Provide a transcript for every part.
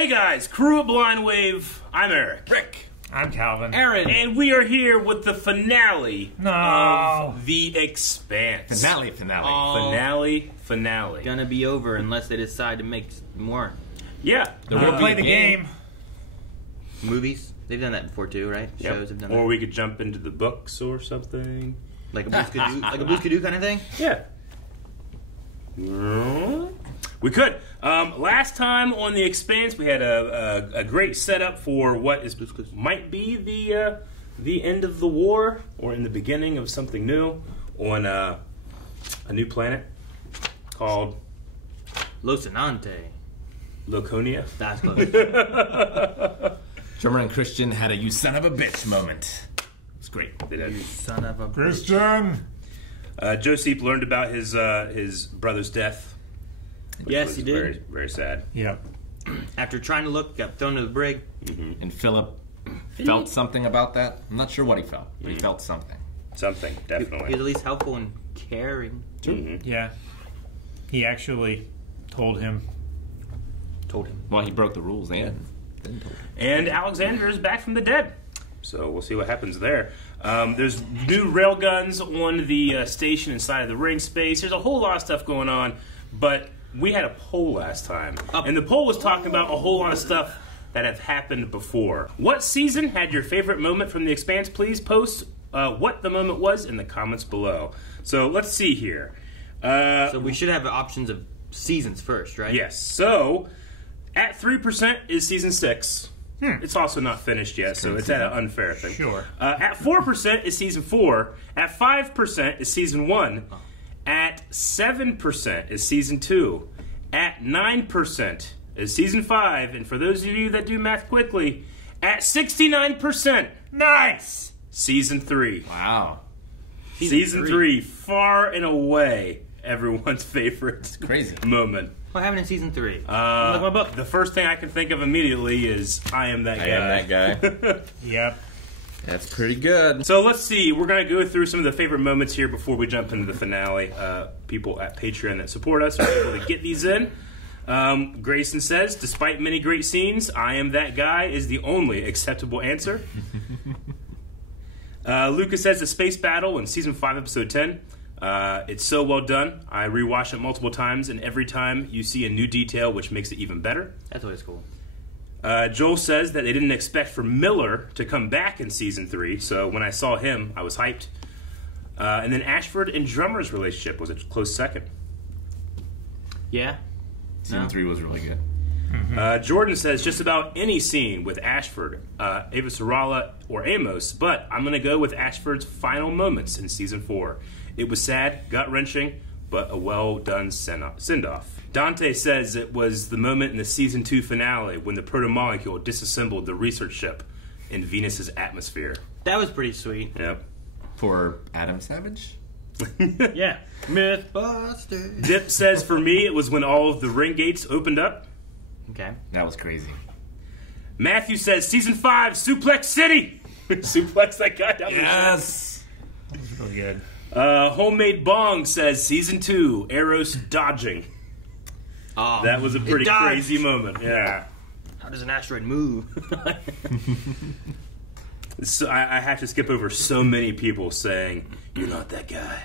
Hey guys, crew at Blind Wave. I'm Eric. Rick. I'm Calvin. Aaron. And we are here with the finale of The Expanse. Finale. Finale. Gonna be over unless they decide to make more Yeah. We'll play the game. movies. They've done that before too, right? Yep. Shows have done Or that. we could jump into the books or something. Like a Blues Kadoo, like a Blues Kadoo kind of thing. Yeah. We could. Last time on The Expanse, we had a great setup for what might be the end of the war, or in the beginning of something new, on a new planet called Losanante. Laconia. That's close. Drummer and Christian had a "you son of a bitch" moment. It's great. They did. Son of a Christian. Joseph learned about his brother's death. Yes, he did. Very, very sad. Yep. After trying to look, got thrown to the brig. And Philip felt something about that. I'm not sure what he felt, but he felt something. Something, He was definitely. at least helpful and caring. Yeah. He actually told him. Told him. Well, he broke the rules and then told him. And Alexander is back from the dead. So we'll see what happens there. There's new railguns on the station inside of the ring space. There's a whole lot of stuff going on, but we had a poll last time. And the poll was talking about a whole lot of stuff that have happened before. What season had your favorite moment from The Expanse? Please post what the moment was in the comments below. So let's see here. So we should have options of seasons first, right? Yes. So at 3% is season 6. It's also not finished yet, so it's at an unfair thing. Sure. At 4% is season 4. At 5% is season 1. At 7% is season 2. At 9% is season 5. And for those of you that do math quickly, at 69%, Nice. season 3. Wow. Season 3, far and away, everyone's favorite Crazy. moment. What happened in season 3? Look at my book. The first thing I can think of immediately is I am that guy. Yep. That's pretty good. So let's see. We're going to go through some of the favorite moments here before we jump into the finale. People at Patreon that support us are able to get these in. Grayson says, despite many great scenes, I am that guy is the only acceptable answer. Lucas says, the space battle in season 5, episode 10. It's so well done. I rewatched it multiple times, and every time you see a new detail, which makes it even better. That's always cool. Joel says that they didn't expect for Miller to come back in season 3, so when I saw him, I was hyped. And then Ashford and Drummer's relationship was a close second. Yeah. Season 3 was really good. Jordan says just about any scene with Ashford, Ava Sarala, or Amos, but I'm going to go with Ashford's final moments in season 4. It was sad, gut-wrenching, but a well-done send-off. Dante says it was the moment in the season 2 finale when the proto-molecule disassembled the research ship in Venus's atmosphere. That was pretty sweet. Yep. For Adam Savage? Yeah. Mythbusters. Dip says for me it was when all of the ring gates opened up. Okay. That was crazy. Matthew says season 5, Suplex City! Suplex that guy down Yes! That was really good. Homemade Bong says season 2, Eros dodging. Oh, That was a pretty dodged. crazy moment. Yeah. How does an asteroid move? So I have to skip over so many people saying, "You're not that guy.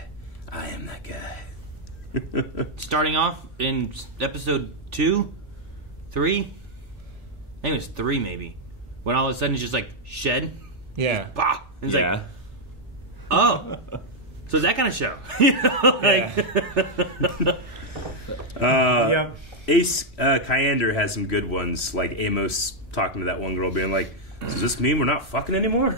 I am that guy." Starting off in episode 2, 3. I think it was 3 maybe. When all of a sudden it's just like shed. Yeah. Bah! And it's Yeah. like, oh. So it's that kind of show. You know, like, Yep. Ace Kyander has some good ones, like Amos talking to that one girl, being like, "Does this mean we're not fucking anymore?"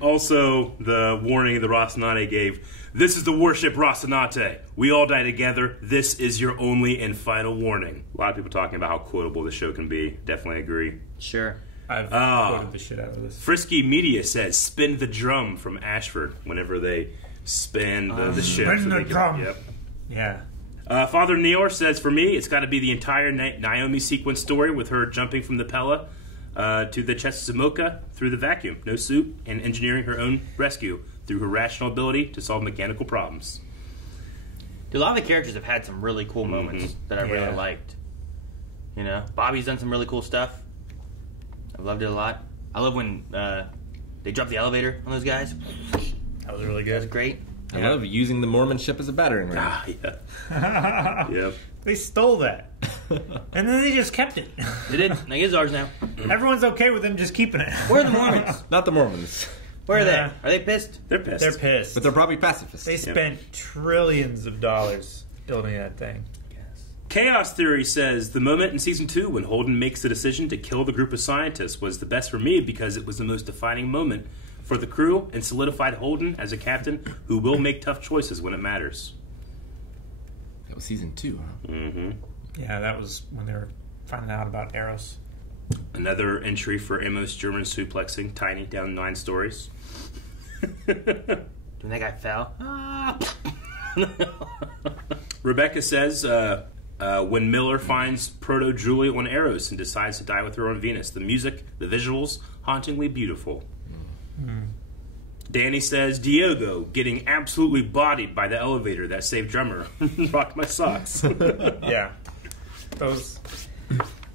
Also, the warning the Rocinante gave, "This is the warship Rocinante. We all die together. This is your only and final warning." A lot of people talking about how quotable the show can be. Definitely agree. sure. I've quoted the shit out of this. Frisky Media says, "Spin the drum" from Ashford whenever they spin the ship. Spin so the they can- drum. Yep. Yeah. Father Neor says, for me, it's got to be the entire Naomi sequence story with her jumping from the Pella to the Chesapeake through the vacuum, no suit, and engineering her own rescue through her rational ability to solve mechanical problems. A lot of the characters have had some really cool moments that I really liked. You know, Bobby's done some really cool stuff. I loved it a lot. I love when they dropped the elevator on those guys. That was really That was good. great. I love using the Mormon ship as a battering ram. Ah, yeah. Yep. They stole that. And then they just kept it. They did. I think it's ours now. Everyone's okay with them just keeping it. Where are the Mormons? Not the Mormons. Where are they? Yeah. Are they pissed? They're pissed. They're pissed. But they're probably pacifists. They spent trillions of dollars building that thing. Chaos Theory says, the moment in Season 2 when Holden makes the decision to kill the group of scientists was the best for me because it was the most defining moment for the crew and solidified Holden as a captain who will make tough choices when it matters. That was Season 2, huh? Mm-hmm. Yeah, that was when they were finding out about Eros. Another entry for Amos German suplexing Tiny down 9 stories. When that guy fell. Rebecca says, when Miller finds Proto-Julie on Eros and decides to die with her on Venus, the music, the visuals, hauntingly beautiful. Danny says, Diogo getting absolutely bodied by the elevator that saved Drummer. Rocked my socks. Yeah. Those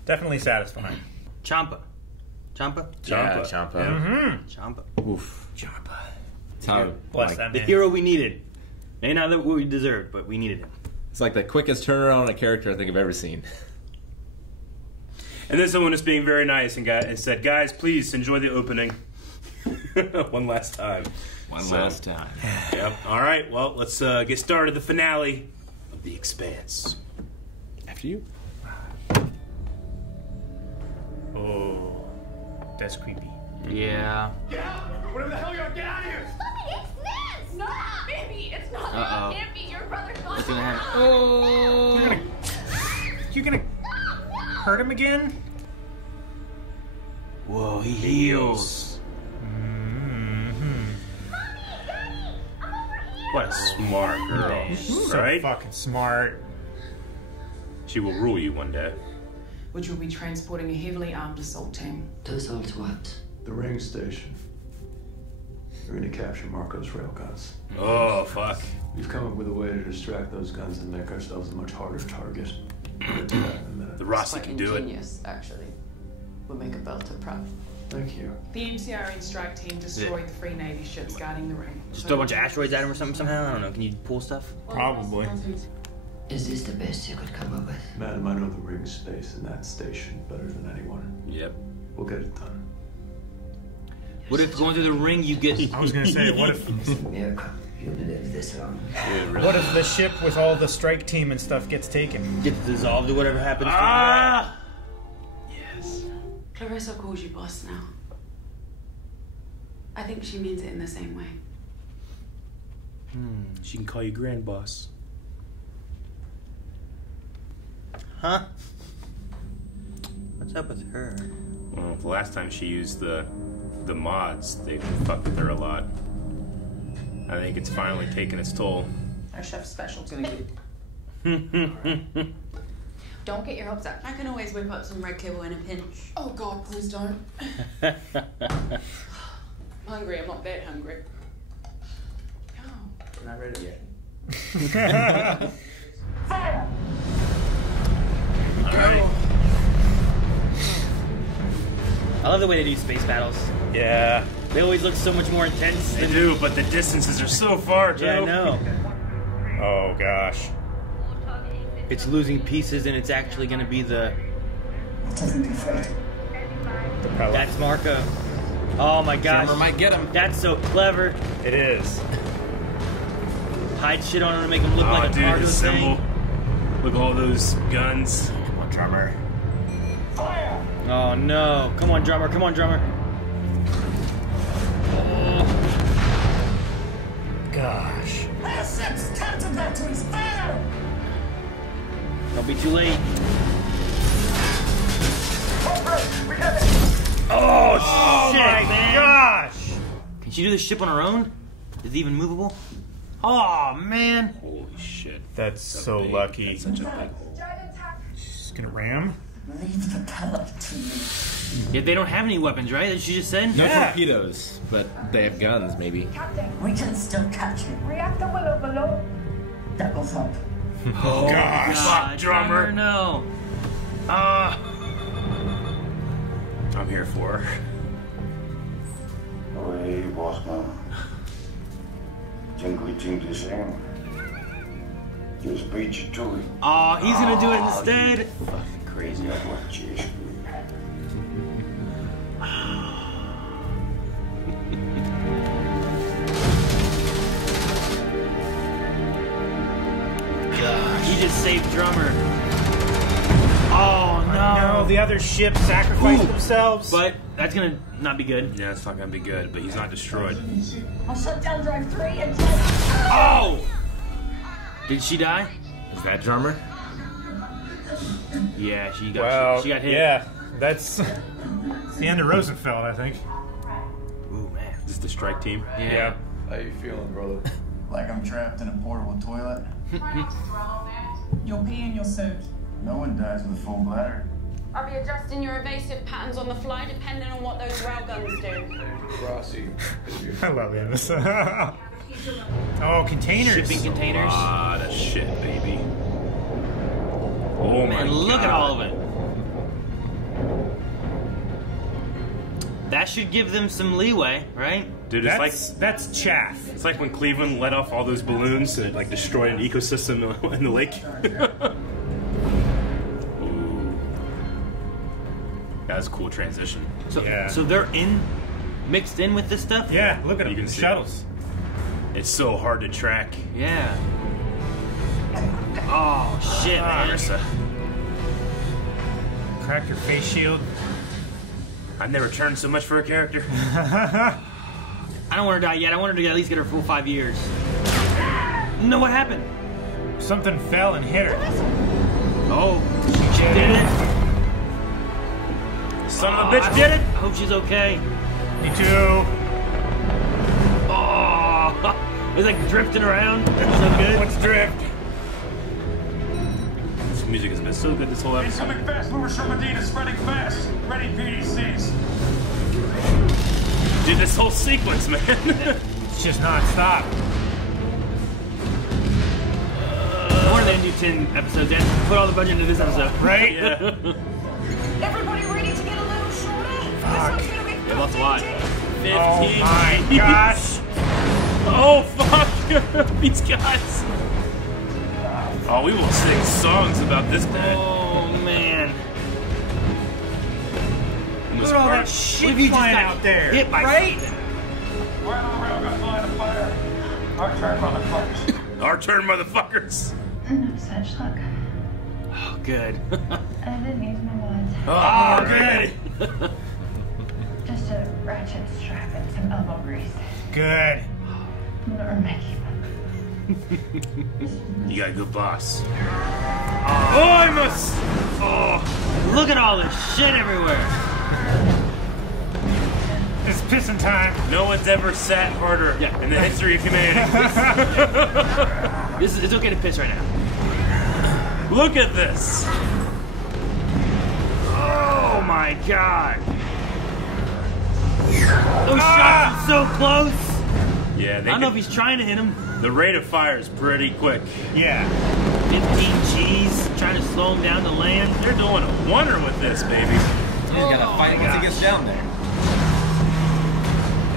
definitely satisfying. Champa. Yeah, Champa. Mm-hmm. Champa. Oof. Champa. It's how, Bless like, that The man. hero we needed. Maybe not that we deserved, but we needed him. it's like the quickest turnaround on a character I think I've ever seen. And then someone is being very nice and said, guys, please enjoy the opening. One last time. One last time. Yep. All right. Well, let's get started. The finale of The Expanse. After you. Oh, that's creepy. Yeah. Get out! Whatever the hell you are, get out of here! It's not! Baby, it's not. Uh-oh. It can't be. Your brother's gone. What's gonna happen? You're gonna hurt him again? Whoa, he heals. What a smart girl. So Right? fucking smart. She will rule you one day. Which will be transporting a heavily armed assault team. Those old what? The ring station. We're going to capture Marco's railguns. Oh, fuck. We've come up with a way to distract those guns and make ourselves a much harder target. We'll do that in a minute. The Rossi Quite can do it. ingenious, actually. We'll make a belt of prep. Thank you. The MCRN strike team destroyed the Free Navy ships guarding the ring. Just throw a bunch of asteroids at him or something somehow? I don't know. Can you pull stuff? Probably. Is this the best you could come up with? Madam, I know the ring space in that station better than anyone. Yep. We'll get it done. What if going through the ring you get... I was gonna say, what if It's a miracle you lived this long. what if the ship with all the strike team and stuff gets taken? Get dissolved or whatever happens? Ah! Clarissa calls you boss now. I think she means it in the same way. She can call you grand boss. Huh? What's up with her? Well, the last time she used the mods, they fucked with her a lot. I think it's finally taken its toll. Our chef's specialty. Don't get your hopes up. I can always whip up some red kibble in a pinch. Oh God, please don't. Hungry, I'm not that hungry. We're not ready yet. Alright. I love the way they do space battles. Yeah. They always look so much more intense They than... do, but the distances are so far, Joe. Yeah, I know. Oh gosh. It's losing pieces and it's actually going to be the... The pellet. That's Marco. Oh my gosh. Drummer might get him. That's so clever. It is. Hide shit on him to make him look Oh, like a dude, cargo his symbol. thing. Look at all those guns. Come on, drummer. Oh no. Come on, drummer. Come on, drummer. Gosh. Don't be too late. Oh, shit, man. Gosh. Can she do this ship on her own? Is it even movable? Oh, man. Holy shit. That's so big- lucky. That's such a big hole. She's gonna ram. Leave the pellet to me. Yeah, they don't have any weapons, right? That she just said? No Yeah. torpedoes, but they have guns, maybe. We can still catch it. Reactor below. That will help. Oh gosh, God, drummer. No. I'm here for her. Oi, Bosman. Just beat you to it. Oh, he's gonna do it instead. Fucking crazy. He just saved drummer. Oh no! No, the other ship sacrificed themselves. But that's gonna not be good. Yeah, it's not gonna be good, but he's not destroyed. I'll shut down drive 3 and Oh! Did she die? Is that drummer? Yeah, she got. Well, she got hit. yeah, that's the end of Rosenfeld, I think. Ooh man. This is the strike team. Yeah. How you feeling, brother? Like I'm trapped in a portable toilet. You'll pee in your suit. No one dies with a full bladder. I'll be adjusting your evasive patterns on the fly depending on what those railguns do. Rossi. I love this. Oh, containers. Shipping containers. A lot of shit, baby. Oh my Man, god. look at all of it. That should give them some leeway, right? Dude, That's chaff. it's like when Cleveland let off all those balloons and it like destroyed an ecosystem in the lake. Ooh. That's a cool transition. So, Yeah. so they're mixed in with this stuff. Yeah, look at You them. can see Shuttles. It's so hard to track. Yeah. Oh shit, man. Marissa. Crack your face shield. I've never turned so much for a character. I don't want her to die yet. I want her to at least get her full 5 years. No, what happened? Something fell and hit her. Oh, she did it. Son of a bitch did it. I hope she's okay. Me too. Oh, it's like drifting around. That's so good. What's drift? This music has been so good this whole episode. Incoming fast mover Shermadina spreading fast. Ready PDCs. Dude, this whole sequence, man. It's just non-stop. No wonder they didn't do 10 episodes and put all the budget into this episode. Right? Yeah. Everybody ready to get a little shorter? Fuck. This one's gonna be Yeah, that's a lot. 15. Oh my gosh. Oh, fuck. These guys. Oh, we will sing songs about this band. Oh, man. Look at all that shit What if you just flying got out there. hit by right? something? We're on the railgun line of fire. Our turn, motherfuckers. Our turn, motherfuckers. No such luck. Oh, good. I didn't use my words. Oh, good. Just a ratchet strap and some elbow grease. Good. Or Mickey. You got a good boss. Oh, I must. Oh, look at all this shit everywhere. It's pissing time. No one's ever sat harder in the history of humanity. It's okay to piss right now. Look at this. Oh my god. Those shots are so close. Yeah, I don't know if he's trying to hit him. The rate of fire is pretty quick. Yeah. 15 G's trying to slow him down to land. They're doing a wonder with this, baby. He's gotta fight once he gets down there.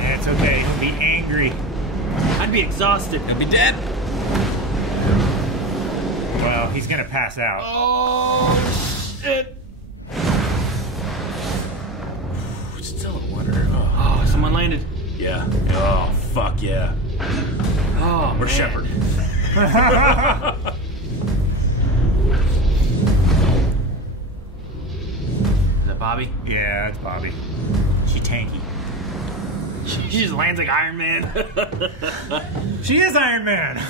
That's okay. He'll be angry. I'd be exhausted. He'll be dead. Well, he's gonna pass out. Oh shit. Still a wonder. Oh, someone landed. Yeah. Oh, fuck yeah. Oh, We're man. Shepard. Is that Bobby? Yeah, that's Bobby. She tanky. She just lands like Iron Man. She is Iron Man.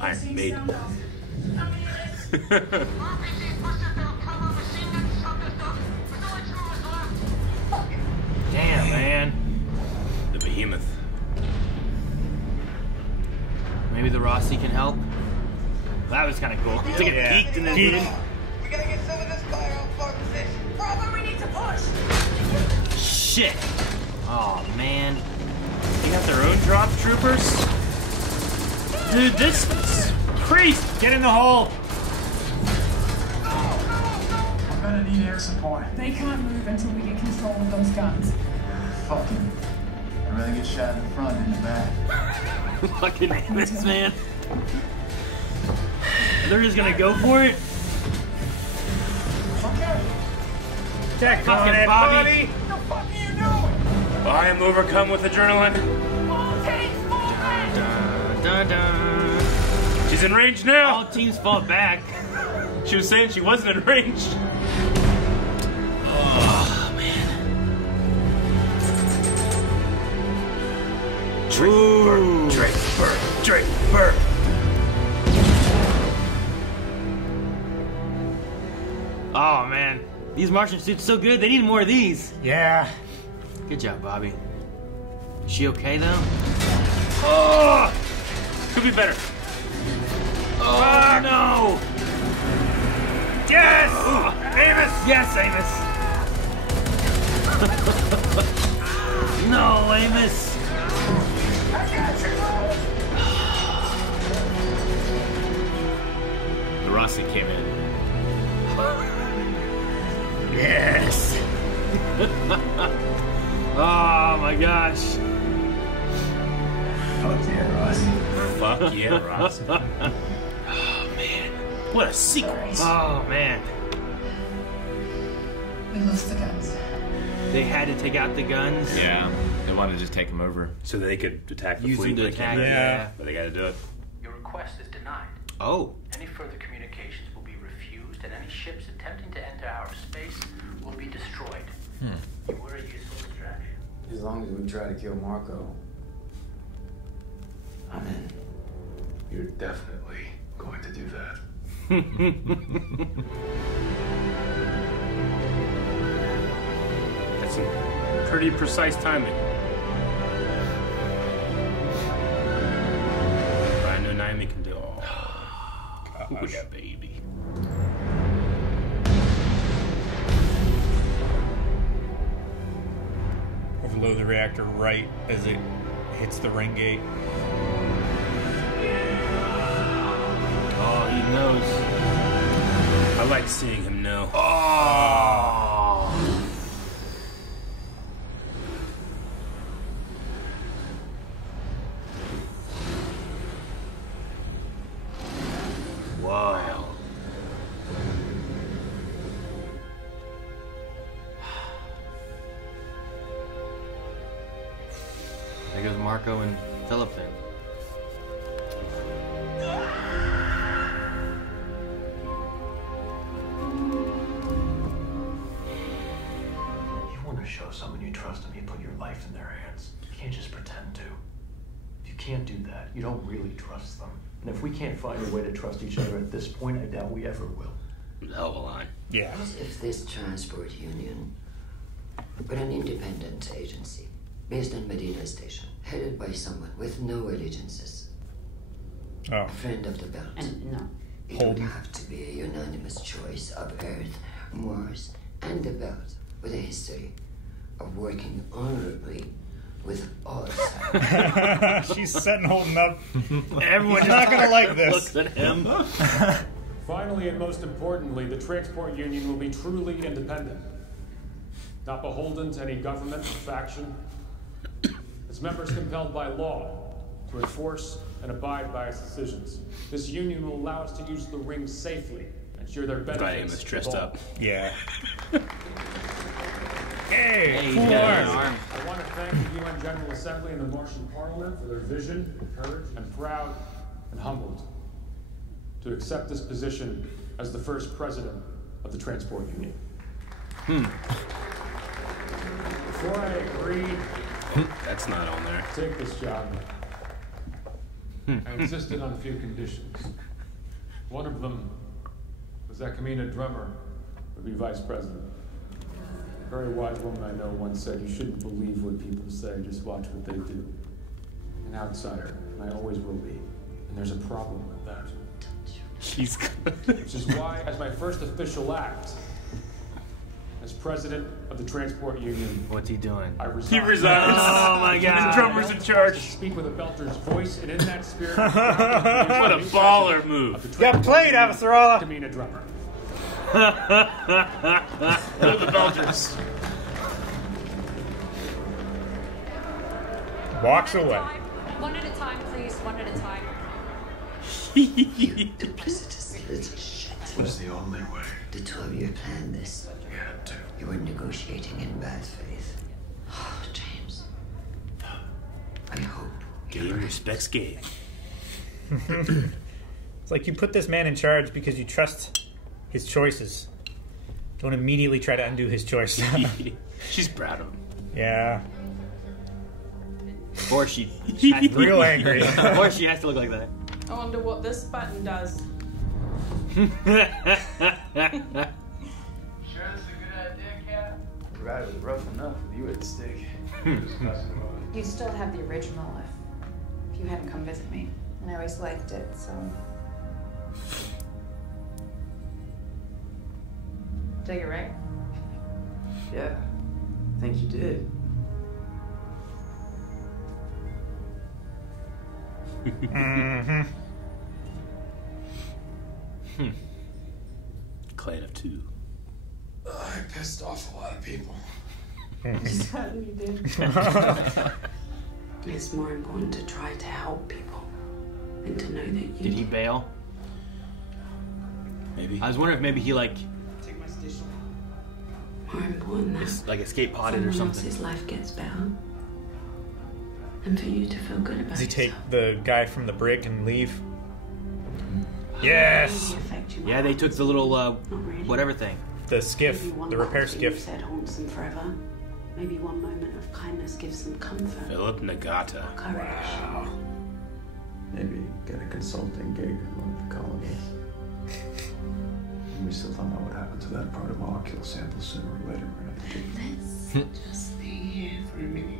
Iron Maiden. Damn, man. The behemoth. Maybe the Rossi can help. That was kind of cool. It's like it Yeah. peaked in this Peak. dude. We gotta get some of this fire off our position. Bravo, we need to push. Shit. Oh, man. They got their own drop troopers? Dude, this is Priest! Get in the hole! I'm gonna need air support. They can't move until we get control of those guns. Fucking. I'd rather get shot in the front than the back. Fucking Amos, man. They're just gonna go for it? Okay. Check Fucking on it, Bobby. What the fuck are you doing? I am overcome with adrenaline. Dun, dun. She's in range now. All teams fall back. She was saying she wasn't in range. Oh, man. Drake, Burr. Oh, man. These Martian suits so good. They need more of these. Yeah. Good job, Bobby. Is she okay, though? Oh! Could be better. Oh, no! Yes! Amos! Yes, Amos! No, Amos! The Rossi came in. Yes! Oh, my gosh. Fuck yeah, Ross. Fuck yeah, Ross. Oh, man. What a sequence. Oh, man. We lost the guns. They had to take out the guns. Yeah, they wanted to just take him over. So they could attack the Use fleet. them to They can't. attack, Yeah. But they gotta do it. Your request is denied. Oh. Any further communications will be refused, and any ships attempting to enter our space will be destroyed. You were a useful distraction. As long as we try to kill Marco, I'm in. You're definitely going to do that. That's some pretty precise timing. I know Naomi can do. Oh, gosh. Yeah, baby. Overload the reactor right as it hits the ring gate. Oh, he knows. I like seeing him know. Oh. Wow. There goes Marco and Philip then. You want to show someone you trust them, you put your life in their hands. You can't just pretend to. If you can't do that, you don't really trust them. And if we can't find a way to trust each other at this point, I doubt we ever will. Hell of a line. Yeah. As if this transport union were an independent agency based on Medina Station, headed by someone with no allegiances. Oh. A friend of the belt. And no. It would have to be a unanimous choice of Earth, Mars, and the belt with a history of working honorably with all sides. She's setting Holden up. Everyone's not gonna like this. Looks at him. Finally, and most importantly, the transport union will be truly independent, not beholden to any government or faction. Its members compelled by law to enforce and abide by its decisions. This union will allow us to use the ring safely, ensure their benefits. Amos dressed up. Yeah. Hey, full I want to thank the UN General Assembly and the Martian Parliament for their vision, courage, and proud and humbled to accept this position as the first president of the Transport Union. Before I agreed That's not on there. to take this job, I insisted on a few conditions. One of them was that Kamina Drummer would be vice president. A very wise woman I know once said, "You shouldn't believe what people say, just watch what they do." An outsider, and I always will be. And there's a problem with that. She's Which is why, as my first official act, as as president of the transport union. What's he doing? I resign. He resigns. Oh my God! The drummer's in charge. To speak with a Belter's voice, and in that spirit, What a baller move! Got played, Avasarala. To mean a drummer. The Belters. Walks away. One at a time, please. One at a time. You duplicitous little shit. What is the only way? The 12-year plan this. You had to. You were negotiating in bad faith. Oh, James. I hope Game respects game. It's like you put this man in charge because you trust his choices. Don't immediately try to undo his choice. She's proud of him. Yeah. Or she real angry. Or she has to look like that. I wonder what this button does. Sure this is a good idea, Cat? The ride was rough enough with you at the stake. You'd still have the original if you hadn't come visit me. And I always liked it, so. Did I get it right? Yeah, I think you did. Mm-hmm. Clan of two. I pissed off a lot of people. Certainly did. It's more important to try to help people than to know that you. Did he bail? Maybe. I was wondering if maybe he like Take my station. More important that like escape potted or someone something. else's life gets better, and for you to feel good about Does he take yourself. the guy from the brig and leave? Yes! Yeah, they took the little whatever thing. The skiff, Maybe one the repair last thing you skiff. said haunts them forever. Maybe one moment of kindness gives them comfort. Philip Nagata. Courage. Maybe get a consulting gig in one of the colonies. We still don't know what happened to that part of molecule sample. Sooner or later, we're gonna have to do. Let's just stay here for a minute.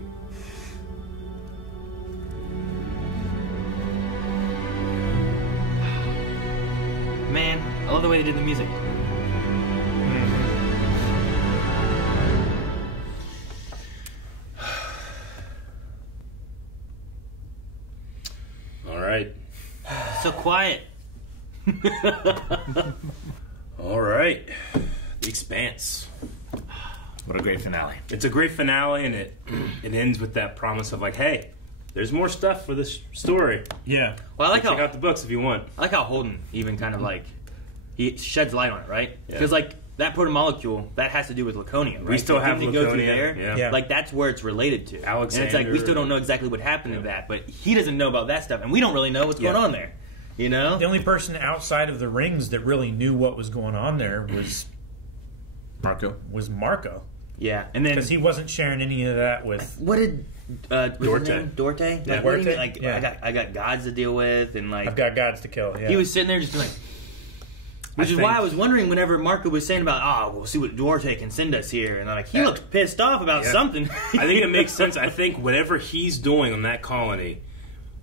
Man, I love the way they did the music. All right. So quiet. All right. The Expanse. What a great finale. It's a great finale, and it ends with that promise of like, hey, there's more stuff for this story. Yeah. Well, I like Check how out the books if you want. I like how Holden even kind of like he sheds light on it, right? Yeah. Because like that protomolecule that has to do with Laconia, right? We still Like, have didn't he go through Laconia, there? yeah. Like that's where it's related to. Alexander. And it's like we still don't know exactly what happened to that, but he doesn't know about that stuff, and we don't really know what's going on there. You know, The only person outside of the rings that really knew what was going on there was Marco. Yeah, and then because he wasn't sharing any of that with. What did Dorte? Dorte? Yeah. Like, what do you mean? Duarte? Like Yeah. I got gods to deal with, and like I've got gods to kill. Yeah. he was sitting there just like. Which is why I was wondering whenever Marco was saying about, we'll see what Duarte can send us here. And I'm like, he looks pissed off about something. I think it makes sense. I think whatever he's doing on that colony,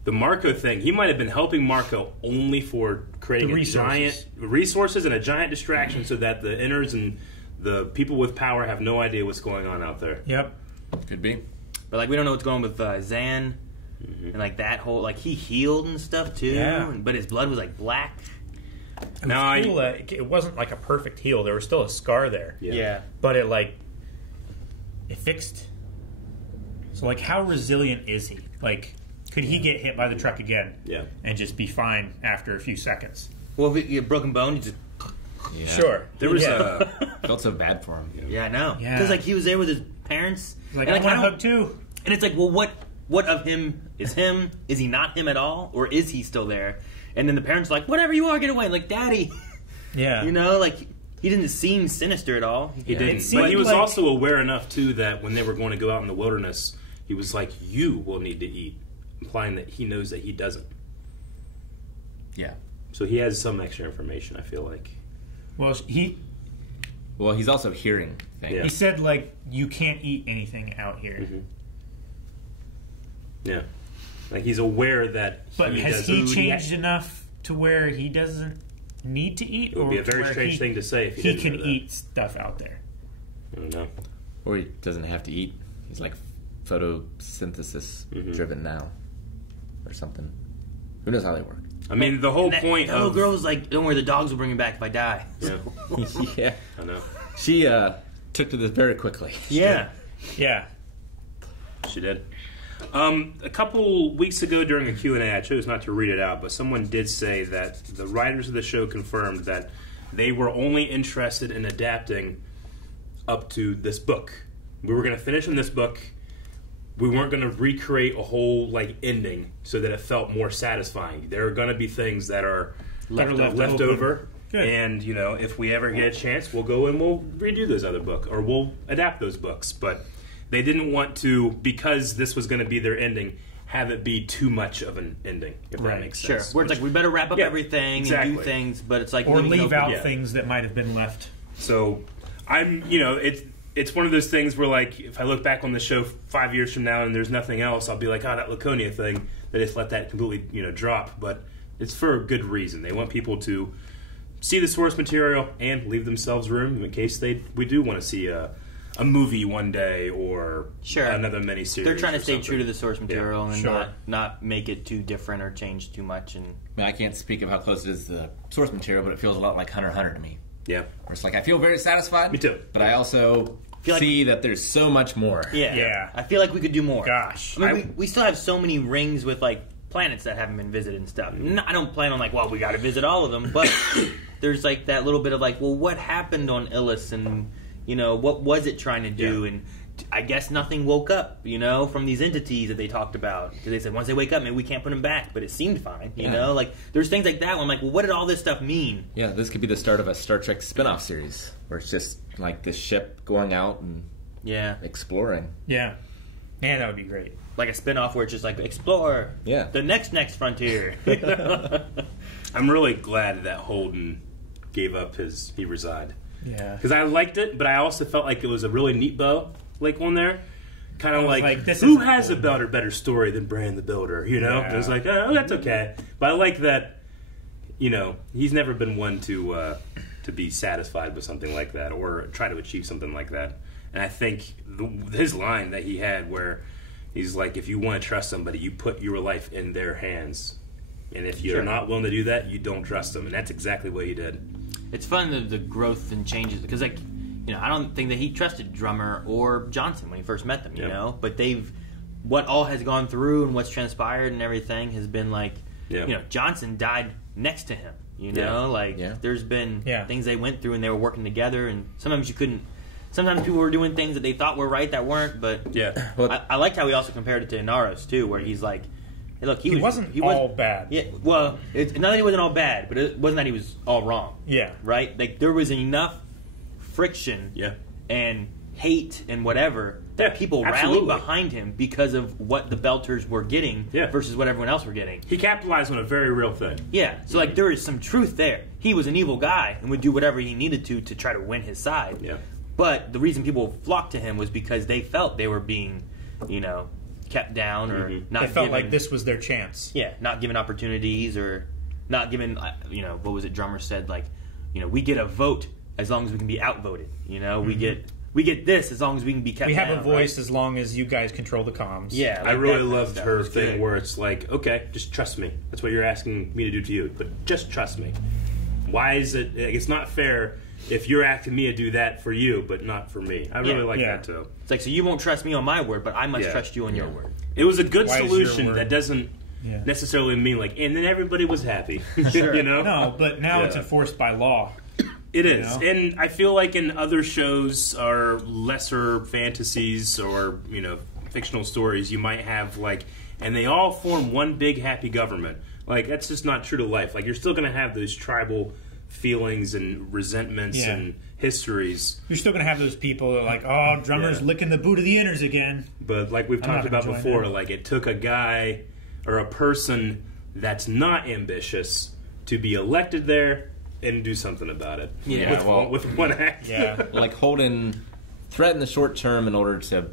the Marco thing, he might have been helping Marco only for creating The a giant resources and a giant distraction so that the inners and the people with power have no idea what's going on out there. Yep. Could be. But like we don't know what's going on with Zan and like that whole like he healed and stuff too. Yeah. But his blood was like black. It was cool. It wasn't like a perfect heal. There was still a scar there. Yeah. But it fixed. So like, how resilient is he? Like, could he get hit by the truck again? Yeah. And just be fine after a few seconds? Well, if you had broken bone, you just. Yeah. Sure. There was felt so bad for him. Yeah, I know. Yeah. Because like he was there with his parents. Like, and, I want a don't- hug too. And it's like, well, what of him is him? Is he not him at all, or is he still there? And then the parents are like, whatever you are, get away. Like, Daddy. Yeah. You know, like he didn't seem sinister at all. He didn't. But he was also aware enough, too, that when they were going to go out in the wilderness, he was like, you will need to eat, implying that he knows that he doesn't. Yeah. So he has some extra information, I feel like. Well, he's also hearing things. Yeah. He said, like, you can't eat anything out here. Mm-hmm. Yeah. Like, he's aware that But he has he doesn't- changed enough to where he doesn't need to eat? It would be or a very to where strange thing to say if he didn't can know that. eat stuff out there. I don't know. Or he doesn't have to eat. He's like photosynthesis driven now, or something. Who knows how they work? I mean, the whole point that of little girl was like, "Don't worry, the dogs will bring me back if I die." Yeah, yeah, I know. She took to this very quickly. Yeah, Yeah. She did. A couple weeks ago during a Q&A, I chose not to read it out, but someone did say that the writers of the show confirmed that they were only interested in adapting up to this book. We were going to finish in this book. We weren't going to recreate a whole ending so that it felt more satisfying. There are going to be things that are left over. Good. And, if we ever get a chance, we'll go and we'll redo those other books, or we'll adapt those books. But they didn't want to, because this was going to be their ending, have it be too much of an ending, if that makes sure. sense. Where it's like, we better wrap up everything and do things, but it's like... Or leave out Yeah. things that might have been left. So, it's one of those things where, if I look back on the show 5 years from now and there's nothing else, I'll be like, that Laconia thing, they just let that completely, drop. But it's for a good reason. They want people to see the source material and leave themselves room in case we do want to see a movie one day or another miniseries. They're trying to stay something. true to the source material and not make it too different or change too much. And I mean, I can't speak of how close it is to the source material, but it feels a lot like Hunter x Hunter to me. Yeah. Where it's like, I feel very satisfied. Me too. But I also see that there's so much more. Yeah. I feel like we could do more. Gosh. I mean, we still have so many rings with, planets that haven't been visited and stuff. I don't plan on, we got to visit all of them, but there's, that little bit of, what happened on Illis and... what was it trying to do? And I guess nothing woke up, from these entities that they talked about. Because they said, once they wake up, maybe we can't put them back. But it seemed fine, you know? There's things like that where I'm like, well, what did all this stuff mean? Yeah, this could be the start of a Star Trek spin-off series. Where it's just, this ship going out and exploring. Yeah. Yeah, that would be great. Like a spin-off where it's just explore the next frontier. I'm really glad that Holden gave up he resigned. Yeah. Because I liked it, but I also felt like it was a really neat bow, on there. Kind of this who has a better story than Bran the Builder, Yeah. It was like, oh, that's okay. But I like that, he's never been one to be satisfied with something like that or try to achieve something like that. And I think his line that he had where he's like, if you want to trust somebody, you put your life in their hands. And if you're not willing to do that, you don't trust them. And that's exactly what he did. It's fun, the growth and changes, because, I don't think that he trusted Drummer or Johnson when he first met them, you know? But what all has gone through and what's transpired and everything has been Johnson died next to him, There's been things they went through and they were working together, and sometimes sometimes people were doing things that they thought were right that weren't, but I liked how he also compared it to Inaros, too, where he's like, hey, look, he wasn't all bad. Yeah, well, it's not that he wasn't all bad, but it wasn't that he was all wrong. Yeah. Right? There was enough friction and hate and whatever that people rallied behind him because of what the Belters were getting versus what everyone else were getting. He capitalized on a very real thing. Yeah. So, there is some truth there. He was an evil guy and would do whatever he needed to try to win his side. Yeah. But the reason people flocked to him was because they felt they were being, kept down or not. They felt like this was their chance. Yeah, not given opportunities or not given. What was it? Drummer said we get a vote as long as we can be outvoted. We get this as long as we can be kept. We have down, a voice as long as you guys control the comms. Yeah, I really loved her thing where it's like, okay, just trust me. That's what you're asking me to do to you, but just trust me. Why is it? It's not fair. If you're asking me to do that for you, but not for me. I really like that, too. It's like, so you won't trust me on my word, but I must trust you on your word. It was a good solution that doesn't necessarily mean, and then everybody was happy. Sure. No, but now it's enforced by law. It is. And I feel like in other shows or lesser fantasies or, fictional stories, you might have, and they all form one big happy government. That's just not true to life. You're still going to have those tribal feelings and resentments and histories. You're still going to have those people that are like, oh, Drummer's licking the boot of the inners again. But like we've talked about before, it took a guy or a person that's not ambitious to be elected there and do something about it. Yeah, with one act. Yeah. Holden threatened the short term in order to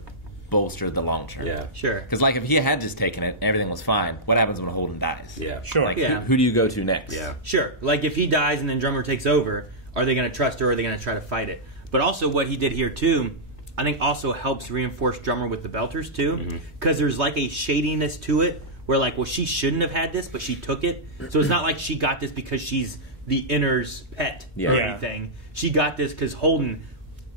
bolster the long term. Yeah. Sure. Because if he had just taken it and everything was fine, what happens when Holden dies? Yeah. Sure. Who do you go to next? Yeah. Sure. If he dies and then Drummer takes over, are they going to trust her or are they going to try to fight it? But also what he did here too, I think also helps reinforce Drummer with the Belters too, because there's like a shadiness to it where like, well, she shouldn't have had this, but she took it. So it's not like she got this because she's the Inner's pet or anything. She got this because Holden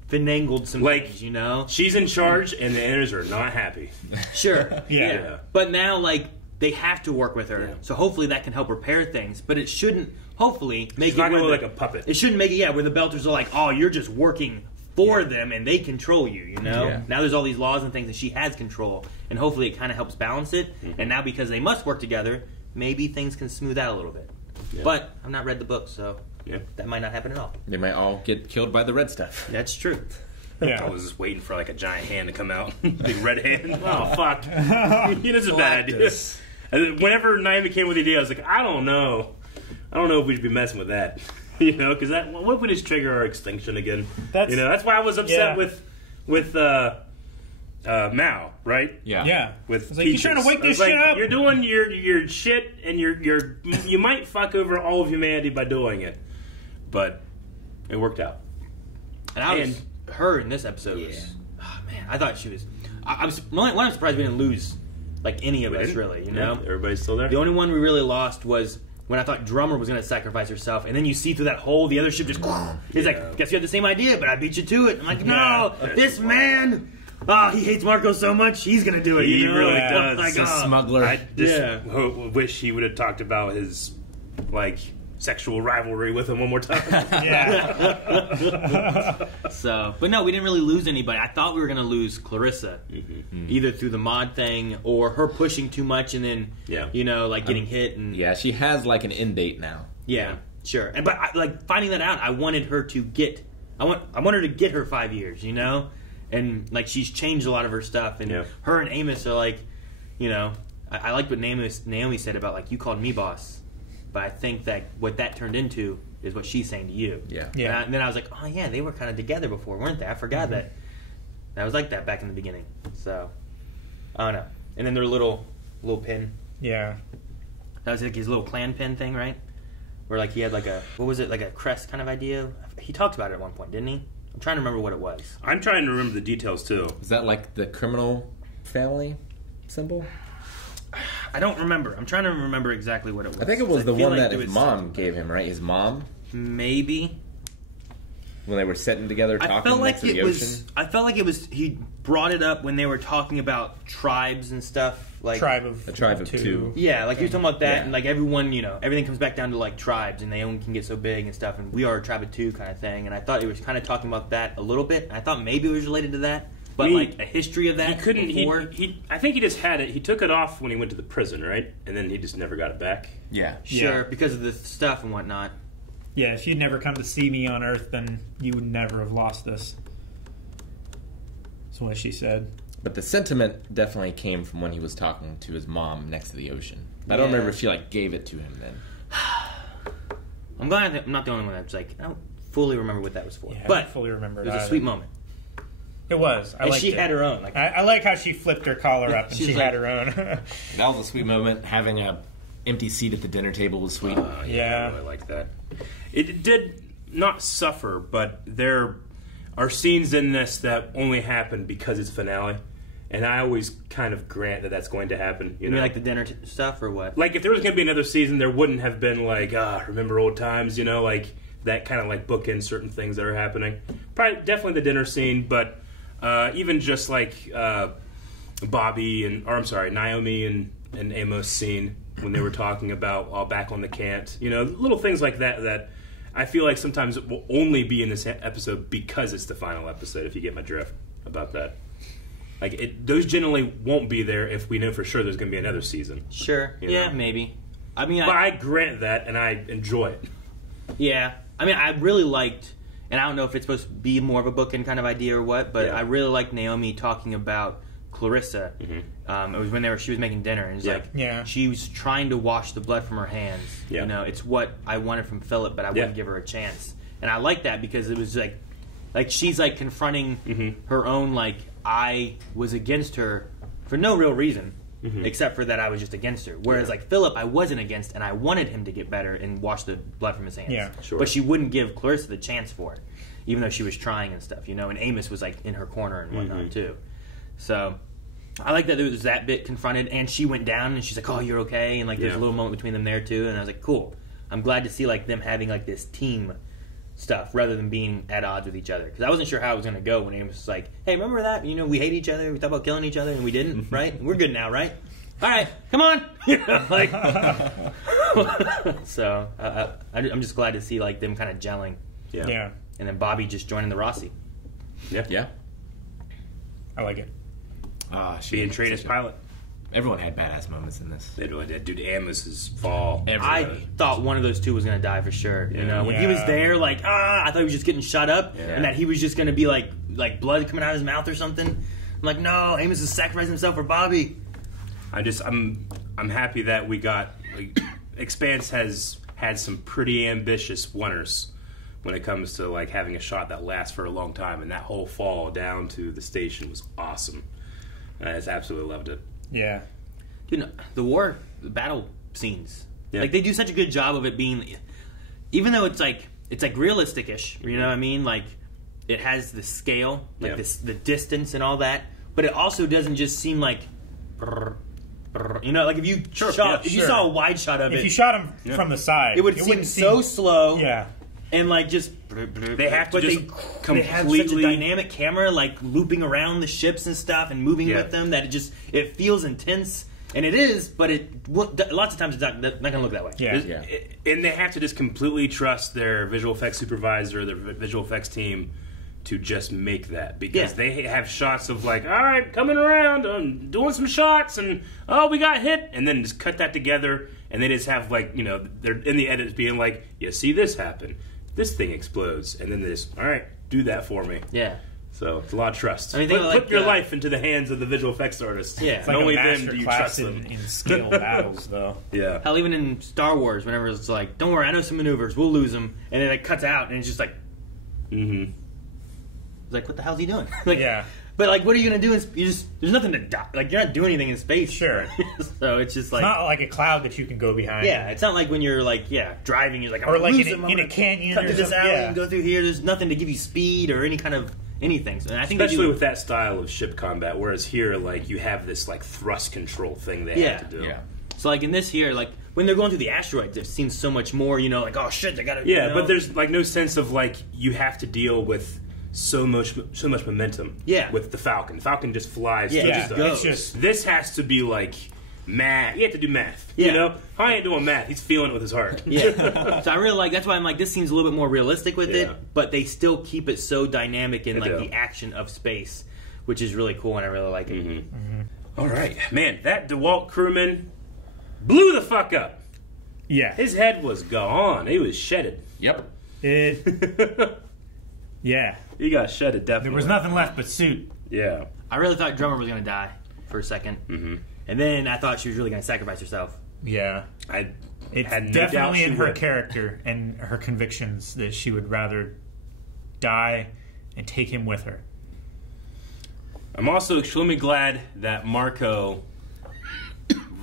finangled some things, you know? She's in charge and the Inners are not happy. Sure. Yeah. But now, like, they have to work with her. So hopefully that can help repair things. But it shouldn't, hopefully, make She's not going to look like a puppet. It shouldn't make it, where the Belters are like, oh, you're just working for them and they control you, you know? Yeah. Now there's all these laws and things that she has control. And hopefully it kind of helps balance it. And now because they must work together, maybe things can smooth out a little bit. But I've not read the book, so that might not happen at all. They might all get killed by the red stuff. That's true. I was just waiting for like a giant hand to come out. Big red hand. Oh, fuck. That's a bad idea. And then whenever Naomi came with the idea, I was like, I don't know if we should be messing with that. You know, because what would just trigger our extinction again? That's why I was upset with Mao, right? Yeah. With like, you're trying to wake this like, shit up. You're doing your shit, and you might fuck over all of humanity by doing it, but it worked out. And her in this episode was, oh man, I thought she was. I'm surprised we didn't lose like any of us really. You know, everybody's still there. The only one we really lost was when I thought Drummer was going to sacrifice herself, and then you see through that hole, the other ship just. He's like, guess you had the same idea, but I beat you to it. I'm like, no, this man. Oh, he hates Marco so much, he's going to do it. He really does. He's a smuggler. I just wish he would have talked about his, like, sexual rivalry with him one more time. So, but no, we didn't really lose anybody. I thought we were going to lose Clarissa, either through the mod thing or her pushing too much and then, you know, like getting hit. And she has like an end date now. Yeah, sure. And but like finding that out, I wanted her to get. I want her to get her 5 years. You know. And, like, she's changed a lot of her stuff. And her and Amos are, like, you know... I like what Naomi said about, like, you called me boss. But I think that what that turned into is what she's saying to you. Yeah. And then I was like, oh, yeah, they were kind of together before, weren't they? I forgot that. I was like that back in the beginning. So, I don't know. And then their little pin. Yeah. That was, like, his little clan pin thing, right? Where, like, he had, like, a... What was it? Like a crest kind of idea? He talked about it at one point, didn't he? I'm trying to remember what it was. I'm trying to remember the details, too. Is that like the criminal family symbol? I don't remember. I'm trying to remember exactly what it was. I think it was the one that his mom gave him, right? His mom? Maybe. When they were sitting together talking next to the ocean? I felt like it was... He brought it up when they were talking about tribes and stuff. Like a tribe of two. Yeah, like he was talking about that, and like everyone, you know, everything comes back down to like tribes, and they only can get so big and stuff, and we are a tribe of two kind of thing. And I thought it was kind of talking about that a little bit. I thought maybe it was related to that, but like a history of that. He couldn't. Before. I think he just had it. He took it off when he went to the prison, right? And then he just never got it back. Yeah, sure, because of the stuff and whatnot. Yeah, if you'd never come to see me on Earth, then you would never have lost this. That's what she said. But the sentiment definitely came from when he was talking to his mom next to the ocean. I don't remember if she like gave it to him then. I'm glad I'm not the only one that's like, I don't fully remember what that was for. Yeah, but I don't fully remember. It was a sweet moment. It was. And she had her own. Like, I like how she flipped her collar up and she had her own. That was a sweet moment. Having a empty seat at the dinner table was sweet. Yeah, I like that. It did not suffer, but there are scenes in this that only happen because it's finale. And I always kind of grant that that's going to happen. You know, like the dinner stuff or what? Like if there was going to be another season, there wouldn't have been like, remember old times, you know, like that kind of like bookend certain things that are happening. Probably definitely the dinner scene, but even just like Naomi and Amos scene when they were talking about back on the cant, you know, little things like that I feel like sometimes it will only be in this episode because it's the final episode, if you get my drift about that. Like, those generally won't be there if we know for sure there's going to be another season. Sure. Yeah, maybe. I mean, but I grant that, and I enjoy it. Yeah. I mean, I really liked, and I don't know if it's supposed to be more of a bookend kind of idea or what, but I really liked Naomi talking about Clarissa. Mm-hmm. It was when she was making dinner, and it's she was trying to wash the blood from her hands. Yeah. You know, it's what I wanted from Philip, but I wouldn't give her a chance. And I like that because it was like she's like confronting her own like, I was against her for no real reason, except for that I was just against her. Whereas, like, Philip, I wasn't against, and I wanted him to get better and wash the blood from his hands. Yeah, sure. But she wouldn't give Clarissa the chance for it. even though she was trying and stuff, and Amos was like in her corner and whatnot too. So I like that there was that bit confronted, and she went down and she's like, "Oh, you're okay," and like there's a little moment between them there too, and I was like, "Cool." I'm glad to see like them having like this team stuff rather than being at odds with each other, because I wasn't sure how it was going to go when Amos was like, "Hey, remember that? We hate each other. We thought about killing each other, and we didn't, right? We're good now, right? All right, come on." Like, so I'm just glad to see like them kind of gelling. Yeah. And then Bobby just joining the Rossi. Yeah. I like it. Being trained as pilot. Everyone had badass moments in this. They did. Dude, Amos's fall. I thought one of those two was going to die for sure. When he was there, like, I thought he was just getting shot up, and that he was just going to be like blood coming out of his mouth or something. I'm like, no, Amos is sacrificing himself for Bobby. I'm happy that we got Expanse has had some pretty ambitious winners when it comes to like having a shot that lasts for a long time, and that whole fall down to the station was awesome. I just absolutely loved it. Yeah, dude, the battle scenes, like they do such a good job of it being, even though it's like realistic-ish, you know what I mean? Like it has the scale, like the distance and all that, but it also doesn't just seem like, like if you you saw a wide shot of it, if you shot him from the side, it would seem so slow. Yeah. And like just they have to just they have such a dynamic camera like looping around the ships and stuff and moving with them that it feels intense, and it is, but lots of times it's not gonna look that way. And they have to just completely trust their visual effects supervisor, their visual effects team, to just make that, because they have shots of like, all right, coming around, doing some shots, and we got hit, and then just cut that together, and they just have like they're in the edits being like, you see this happen. This thing explodes, and then they just, all right, do that for me. Yeah. So it's a lot of trust. I mean, put your life into the hands of the visual effects artists. Yeah. It's like only a them do you trust them. in scale battles, though. Yeah. Hell, even in Star Wars, whenever it's like, don't worry, I know some maneuvers, we'll lose them, and then it cuts out, and it's just like, It's like, what the hell's he doing? Like, yeah. But like, what are you gonna do? There's nothing to die. Like, you're not doing anything in space. Sure. So it's just like, it's not like a cloud that you can go behind. Yeah, it's not like when you're like, driving. You're like, I'm or like in a canyon. Cut or to this something. alley and go through here. There's nothing to give you speed or any kind of anything. So I think especially with that style of ship combat, whereas here, like you have this like thrust control thing they have to do. Yeah. So like in this here, like when they're going through the asteroids, it seems so much more. Like, oh shit, they gotta. Yeah, but there's like no sense of like you have to deal with so much momentum. Yeah. With the Falcon. Falcon just flies. Yeah, it's just this has to be like math. You have to do math. Yeah. You know, I ain't doing math. He's feeling it with his heart. Yeah. So I really like. That's why I'm like, this seems a little bit more realistic with it, but they still keep it so dynamic in like the action of space, which is really cool, and I really like it. All right, man, that DeWalt crewman blew the fuck up. Yeah, his head was gone. He was shedded. Yep. Yeah. He got shedded, definitely. There was nothing left but suit. Yeah. I really thought Drummer was going to die for a second. And then I thought she was really going to sacrifice herself. Yeah. It's had no definitely in her character and her convictions that she would rather die and take him with her. I'm also extremely glad that Marco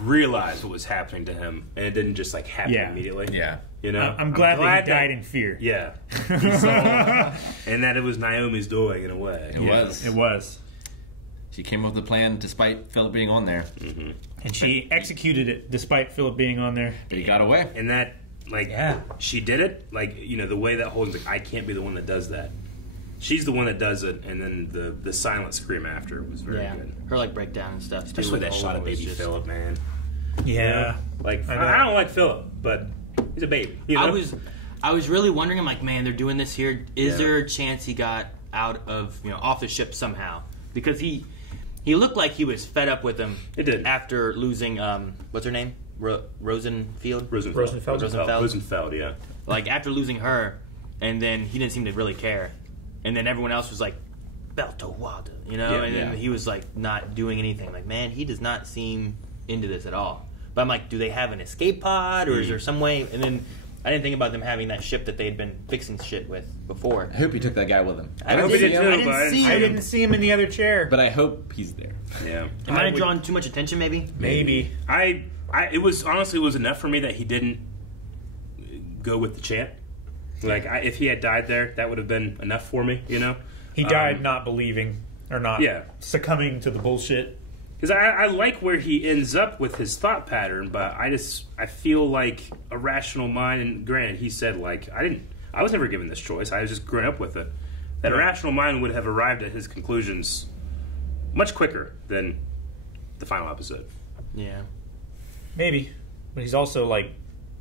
realized what was happening to him, and it didn't just like happen immediately. Yeah. You know, I'm glad that he died in fear. Yeah, he saw, and that it was Naomi's doing in a way. It was. She came up with a plan despite Philip being on there, and she executed it despite Philip being on there. But he got away, and that she did it. Like the way that holds like I can't be the one that does that. She's the one that does it, and then the silent scream after was very good. Her like breakdown and stuff, especially that shot of baby Philip, man. Yeah, like I don't like Philip, but he's a baby. You know? I was really wondering. I'm like, man, they're doing this here. Is there a chance he got out of off the ship somehow? Because he looked like he was fed up with him. It did after losing what's her name, Rosenfeld. Rosenfeld, yeah. Like after losing her, and then he didn't seem to really care. And then everyone else was like, Belto Wada, and then he was like not doing anything. Like, man, he does not seem into this at all. But I'm like, do they have an escape pod, or is there some way? And then I didn't think about them having that ship that they had been fixing shit with before. I hope he took that guy with him. I didn't see him in the other chair. But I hope he's there. Yeah. It might have drawn too much attention, maybe. Maybe. It was enough for me that he didn't go with the chant. Like, if he had died there, that would have been enough for me, you know? He died not believing or not succumbing to the bullshit. Because I like where he ends up with his thought pattern, but I feel like a rational mind, and granted, he said, like, I was never given this choice. I was just grown up with it. That a rational mind would have arrived at his conclusions much quicker than the final episode. Yeah. Maybe. But he's also, like,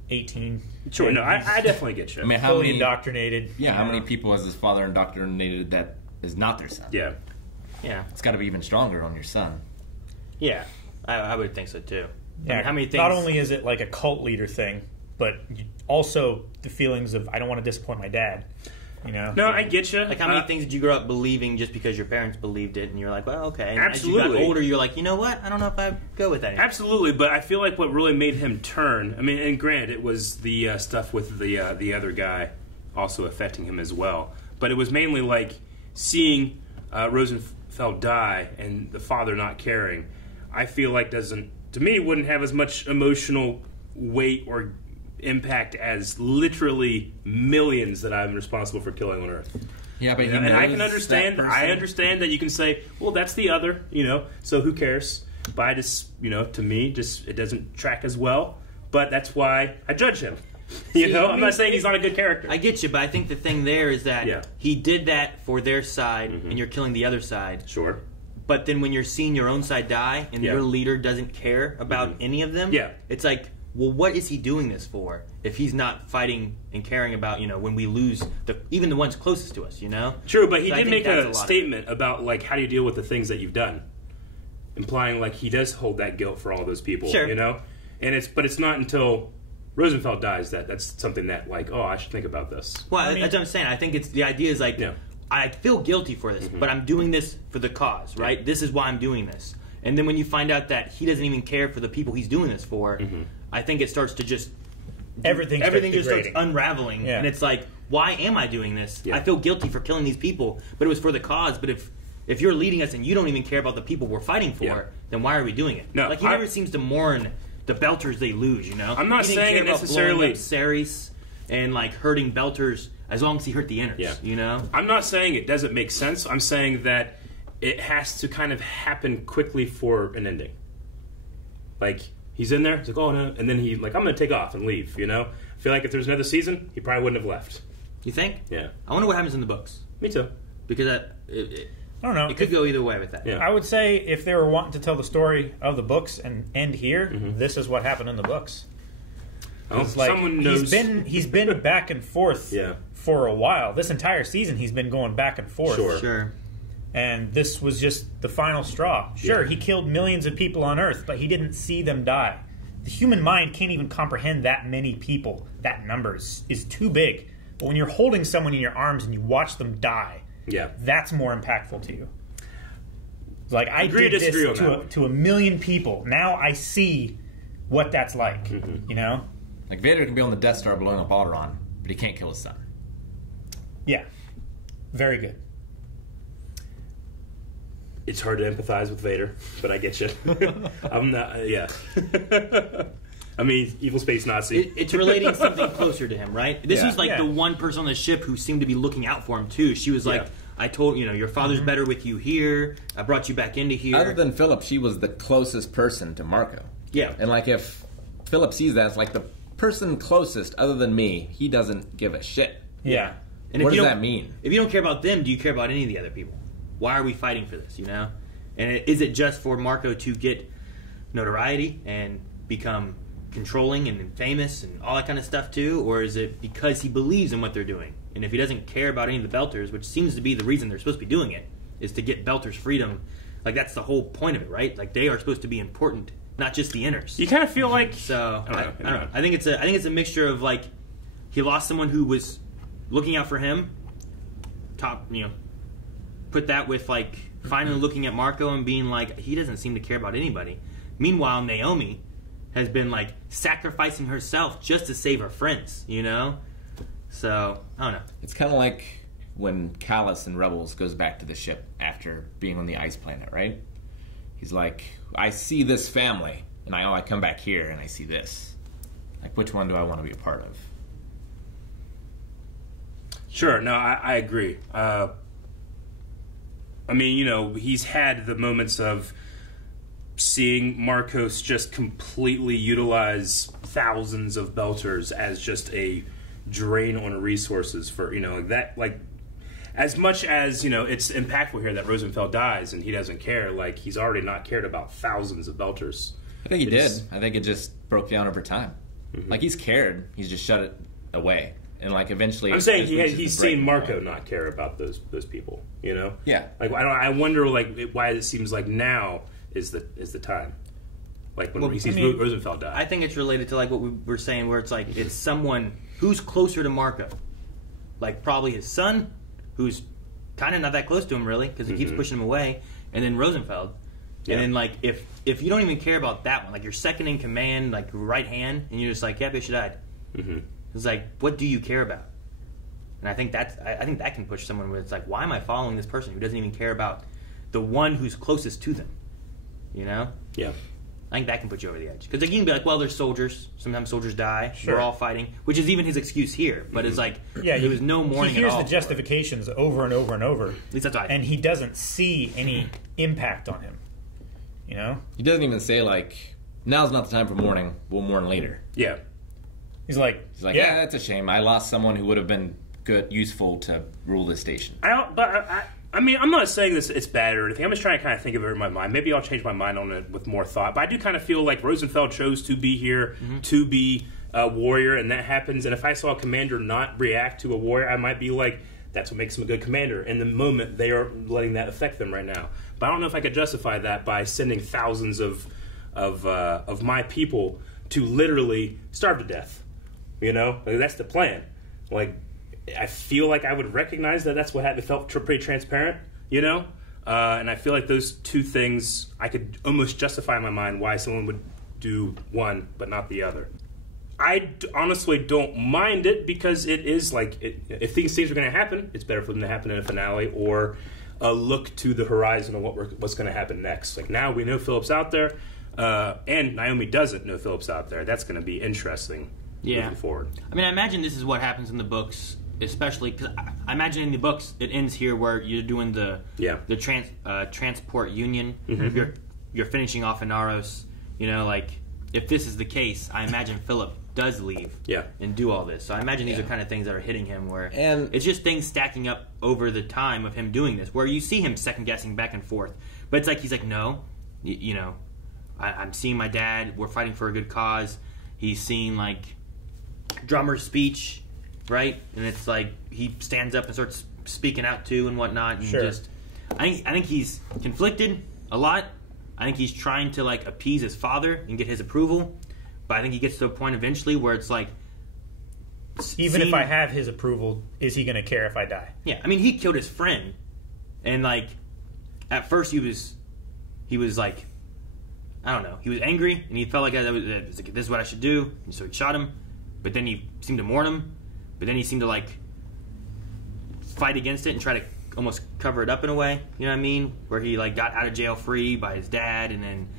18. Sure, no, I definitely get you. I mean, how fully many indoctrinated. Yeah, how many people has his father indoctrinated that is not their son? Yeah. Yeah. It's got to be even stronger on your son. Yeah, I would think so too. Yeah, I mean, how many things? Not only is it like a cult leader thing, but also the feelings of I don't want to disappoint my dad. You know? No, I get you. Like, how many things did you grow up believing just because your parents believed it, and you're like, well, okay. And absolutely. As you got older, you're like, you know what? I don't know if I go with that anymore. Absolutely, but I feel like what really made him turn. I mean, and granted, it was the stuff with the other guy also affecting him as well. But it was mainly like seeing Rosenfeld die and the father not caring. I feel like wouldn't have as much emotional weight or impact as literally millions that I'm responsible for killing on Earth. Yeah, but and I can understand. I understand that you can say, well, that's the other, so who cares? But I just, to me, it doesn't track as well. But that's why I judge him. I'm not saying he's not a good character. I get you, but I think the thing there is that he did that for their side, and you're killing the other side. Sure. But then when you're seeing your own side die, and your leader doesn't care about any of them, it's like, well, what is he doing this for if he's not fighting and caring about, when we lose even the ones closest to us, True, but he did make a statement about, like, how do you deal with the things that you've done? Implying, like, he does hold that guilt for all those people, sure. And it's not until Rosenfeld dies that's something that, like, oh, I should think about this. Well, that's what I'm saying. I think the idea is, like, I feel guilty for this, but I'm doing this for the cause, right? Yeah. This is why I'm doing this. And then when you find out that he doesn't even care for the people he's doing this for, I think it starts to just... Everything just starts unraveling. Yeah. And it's like, why am I doing this? Yeah. I feel guilty for killing these people, but it was for the cause. But if you're leading us and you don't even care about the people we're fighting for, then why are we doing it? No, he never seems to mourn the Belters they lose, I'm not saying it necessarily... Ceres and, like, hurting Belters as long as he hurt the Inners, I'm not saying it doesn't make sense. I'm saying that it has to kind of happen quickly for an ending. Like, he's in there, he's like, oh no, and then I'm going to take off and leave, I feel like if there's another season, he probably wouldn't have left. You think? Yeah. I wonder what happens in the books. Me too. Because I don't know. It could go either way with that. Yeah. I would say if they were wanting to tell the story of the books and end here, this is what happened in the books. Someone knows. He's been back and forth for a while. This entire season, he's been going back and forth. Sure. And this was just the final straw. Sure, he killed millions of people on Earth, but he didn't see them die. The human mind can't even comprehend that many people. That number is too big. But when you're holding someone in your arms and you watch them die, that's more impactful to you. Like, I did this to a million people. Now I see what that's like, Like, Vader can be on the Death Star blowing up Alderaan, but he can't kill his son. Yeah. Very good. It's hard to empathize with Vader, but I get you. I'm not, I mean, evil space Nazi. It's relating something closer to him, right? This was like the one person on the ship who seemed to be looking out for him, too. She was like, I told your father's better with you here. I brought you back into here. Other than Philip, she was the closest person to Marco. Yeah. And, like, if Philip sees that, it's like the person closest, other than me, he doesn't give a shit. Yeah. And what does that mean? If you don't care about them, do you care about any of the other people? Why are we fighting for this, And is it just for Marco to get notoriety and become controlling and famous and all that kind of stuff too? Or is it because he believes in what they're doing? And if he doesn't care about any of the Belters, which seems to be the reason they're supposed to be doing it, is to get Belters' freedom. Like, that's the whole point of it, right? Like, they are supposed to be important, not just the Inners. You kind of feel like... So, I don't know. I think it's a mixture of, like, he lost someone who was looking out for him, put that with, like, finally looking at Marco and being like, he doesn't seem to care about anybody. Meanwhile, Naomi has been, like, sacrificing herself just to save her friends, So, I don't know. It's kind of like when Callus in Rebels goes back to the ship after being on the ice planet, right? He's like, I see this family, and I come back here and I see this. Like, which one do I want to be a part of? Sure, no, I agree. I mean, you know, he's had the moments of seeing Marcos just completely utilize thousands of Belters as just a drain on resources for, you know, that, like, as much as, you know, it's impactful here that Rosenfeld dies and he doesn't care, like, he's already not cared about thousands of Belters. I think he did. I think it just broke down over time. Mm-hmm. Like, he's cared. He's just shut it away. And, like, eventually... I'm saying he's seen Marco not care about those people, you know? Yeah. Like, I wonder, like, why it seems like now is the time. Like, when he sees Rosenfeld die. I think it's related to, like, what we were saying, where it's like, it's someone who's closer to Marco. Like, probably his son, who's kind of not that close to him, really, because he keeps pushing him away, and then Rosenfeld. Yeah. And then, like, if you don't even care about that one, like, your second in command, like, right hand, and you're just like, yep, she died. Mm-hmm. It's like, what do you care about? And I think that can push someone where it's like, why am I following this person who doesn't even care about the one who's closest to them? You know? Yeah. I think that can put you over the edge. Because like, you can be like, well, there's soldiers. Sometimes soldiers die. Sure. We're all fighting. Which is even his excuse here. But it's like, there was no mourning at all. He hears the justifications over and over and over. At least that's what I think. And he doesn't see any impact on him. You know? He doesn't even say, like, now's not the time for mourning. We'll mourn later. Yeah. He's like, yeah, that's a shame. I lost someone who would have been good, useful to rule this station. I mean, I'm not saying this it's bad or anything. I'm just trying to kind of think of it in my mind. Maybe I'll change my mind on it with more thought. But I do kind of feel like Rosenfeld chose to be here to be a warrior, and that happens. And if I saw a commander not react to a warrior, I might be like, that's what makes him a good commander. In the moment, they are letting that affect them right now. But I don't know if I could justify that by sending thousands of my people to literally starve to death. You know, like, that's the plan. Like, I feel like I would recognize that that's what happened. It felt pretty transparent, you know? And I feel like those two things, I could almost justify in my mind why someone would do one but not the other. I honestly don't mind it because it is like, if these things are going to happen, it's better for them to happen in a finale or a look to the horizon of what's going to happen next. Like, now we know Philip's out there, and Naomi doesn't know Philip's out there. That's going to be interesting moving forward. I mean, I imagine this is what happens in the books, especially because I imagine in the books it ends here where you're doing the transport union. Mm-hmm. You're finishing off Inaros. You know, like, if this is the case, I imagine Philip does leave and do all this. So I imagine these are kind of things that are hitting him where it's just things stacking up over the time of him doing this, where you see him second guessing back and forth. But it's like he's like, no, you know, I'm seeing my dad. We're fighting for a good cause. He's seeing, like, Drummer's speech, right? And it's like he stands up and starts speaking out too and whatnot. And just, I think he's conflicted a lot. I think he's trying to, like, appease his father and get his approval. But I think he gets to a point eventually where it's like, even if I have his approval, is he going to care if I die? Yeah, I mean, he killed his friend, and, like, at first he was like, I don't know, he was angry and he felt like this is what I should do, and so he shot him. But then he seemed to mourn him. But then he seemed to, like, fight against it and try to almost cover it up in a way. You know what I mean? Where he, like, got out of jail free by his dad and then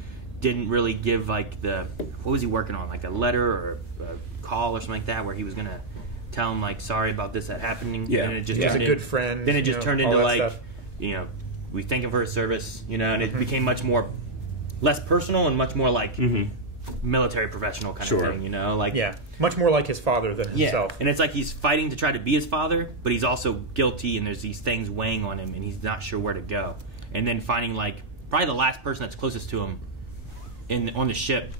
didn't really give, like, what was he working on? Like a letter or a call or something like that where he was going to tell him, like, sorry about this that happening. Yeah. And it just turned a good friend. Then it just turned into, like, stuff. You know, we thank him for his service, you know, and it became less personal and much more like military professional kind of thing, you know? Like, much more like his father than himself. And it's like he's fighting to try to be his father, but he's also guilty and there's these things weighing on him and he's not sure where to go. And then finding, like, probably the last person that's closest to him on the ship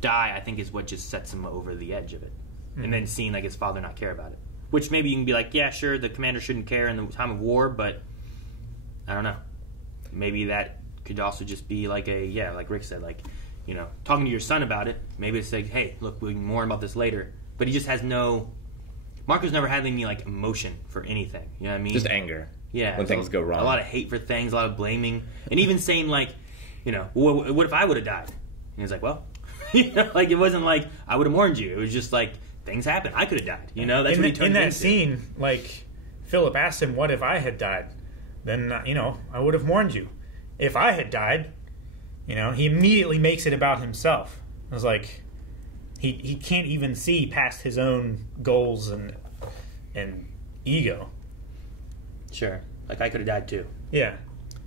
die, I think, is what just sets him over the edge of it. And then seeing, like, his father not care about it. Which maybe you can be like, yeah, sure, the commander shouldn't care in the time of war, but I don't know. Maybe that could also just be like like Rick said, like, you know, talking to your son about it. Maybe it's like, hey, look, we can mourn about this later. But he just has Marco's never had any, like, emotion for anything. You know what I mean? Just anger. Yeah. When things go wrong. A lot of hate for things, a lot of blaming. And even saying, like, you know, what if I would have died? And he's like, well, you know, like, it wasn't like I would have mourned you. It was just like, things happen. I could have died. You know, that's what he turned in that into. scene, like, Philip asked him, what if I had died? Then, you know, I would have mourned you. If I had died, you know, he immediately makes it about himself. It was like, he can't even see past his own goals and and ego. Sure. Like, I could have died too. Yeah.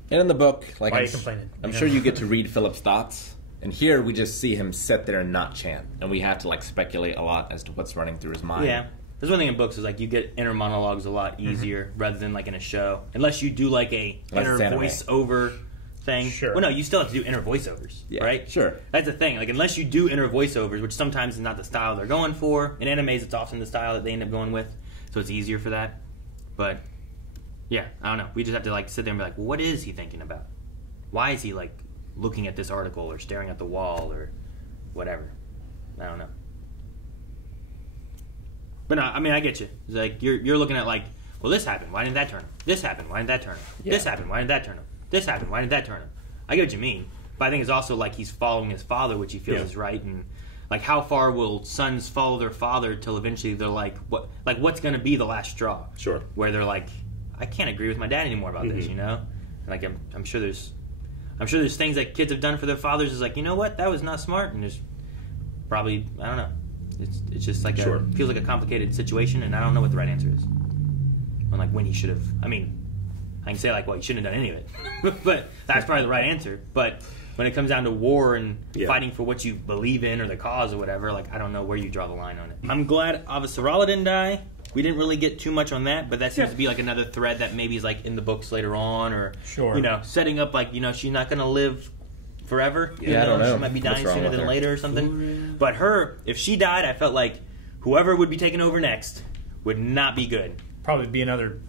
And in the book, like Why are you complaining? I'm sure you get to read Philip's thoughts. And here we just see him sit there and not chant. And we have to like speculate a lot as to what's running through his mind. Yeah. There's one thing in books is like you get inner monologues a lot easier rather than like in a show. Unless you do like a inner voiceover thing. Sure. Well, no, you still have to do inner voiceovers, right? Sure. That's the thing. Like, unless you do inner voiceovers, which sometimes is not the style they're going for. In animes, it's often the style that they end up going with. So it's easier for that. But, yeah, I don't know. We just have to like sit there and be like, well, what is he thinking about? Why is he like looking at this article or staring at the wall or whatever? I don't know. But no, I mean, I get you. It's like you're looking at like, well, this happened. Why didn't that turn him? This happened. Why didn't that turn him? Yeah. This happened. Why didn't that turn him? This happened. Why didn't that turn him? I get what you mean. But I think it's also like he's following his father, which he feels is right. And like, how far will sons follow their father till eventually they're like, what? Like, what's going to be the last straw? Sure. Where they're like, I can't agree with my dad anymore about this, you know? And like, I'm sure there's things that kids have done for their fathers is like, you know what? That was not smart. And there's probably, I don't know. It's just like feels like a complicated situation, and I don't know what the right answer is. And like when he should have. I mean, I can say like, well, you shouldn't have done any of it, but that's probably the right answer. But when it comes down to war and fighting for what you believe in or the cause or whatever, like I don't know where you draw the line on it. I'm glad Avasarala didn't die. We didn't really get too much on that, but that seems to be like another thread that maybe is like in the books later on, or you know, setting up like she's not going to live forever. Yeah, I don't know. She might be dying sooner than later or something. But her, if she died, I felt like whoever would be taking over next would not be good. Probably be another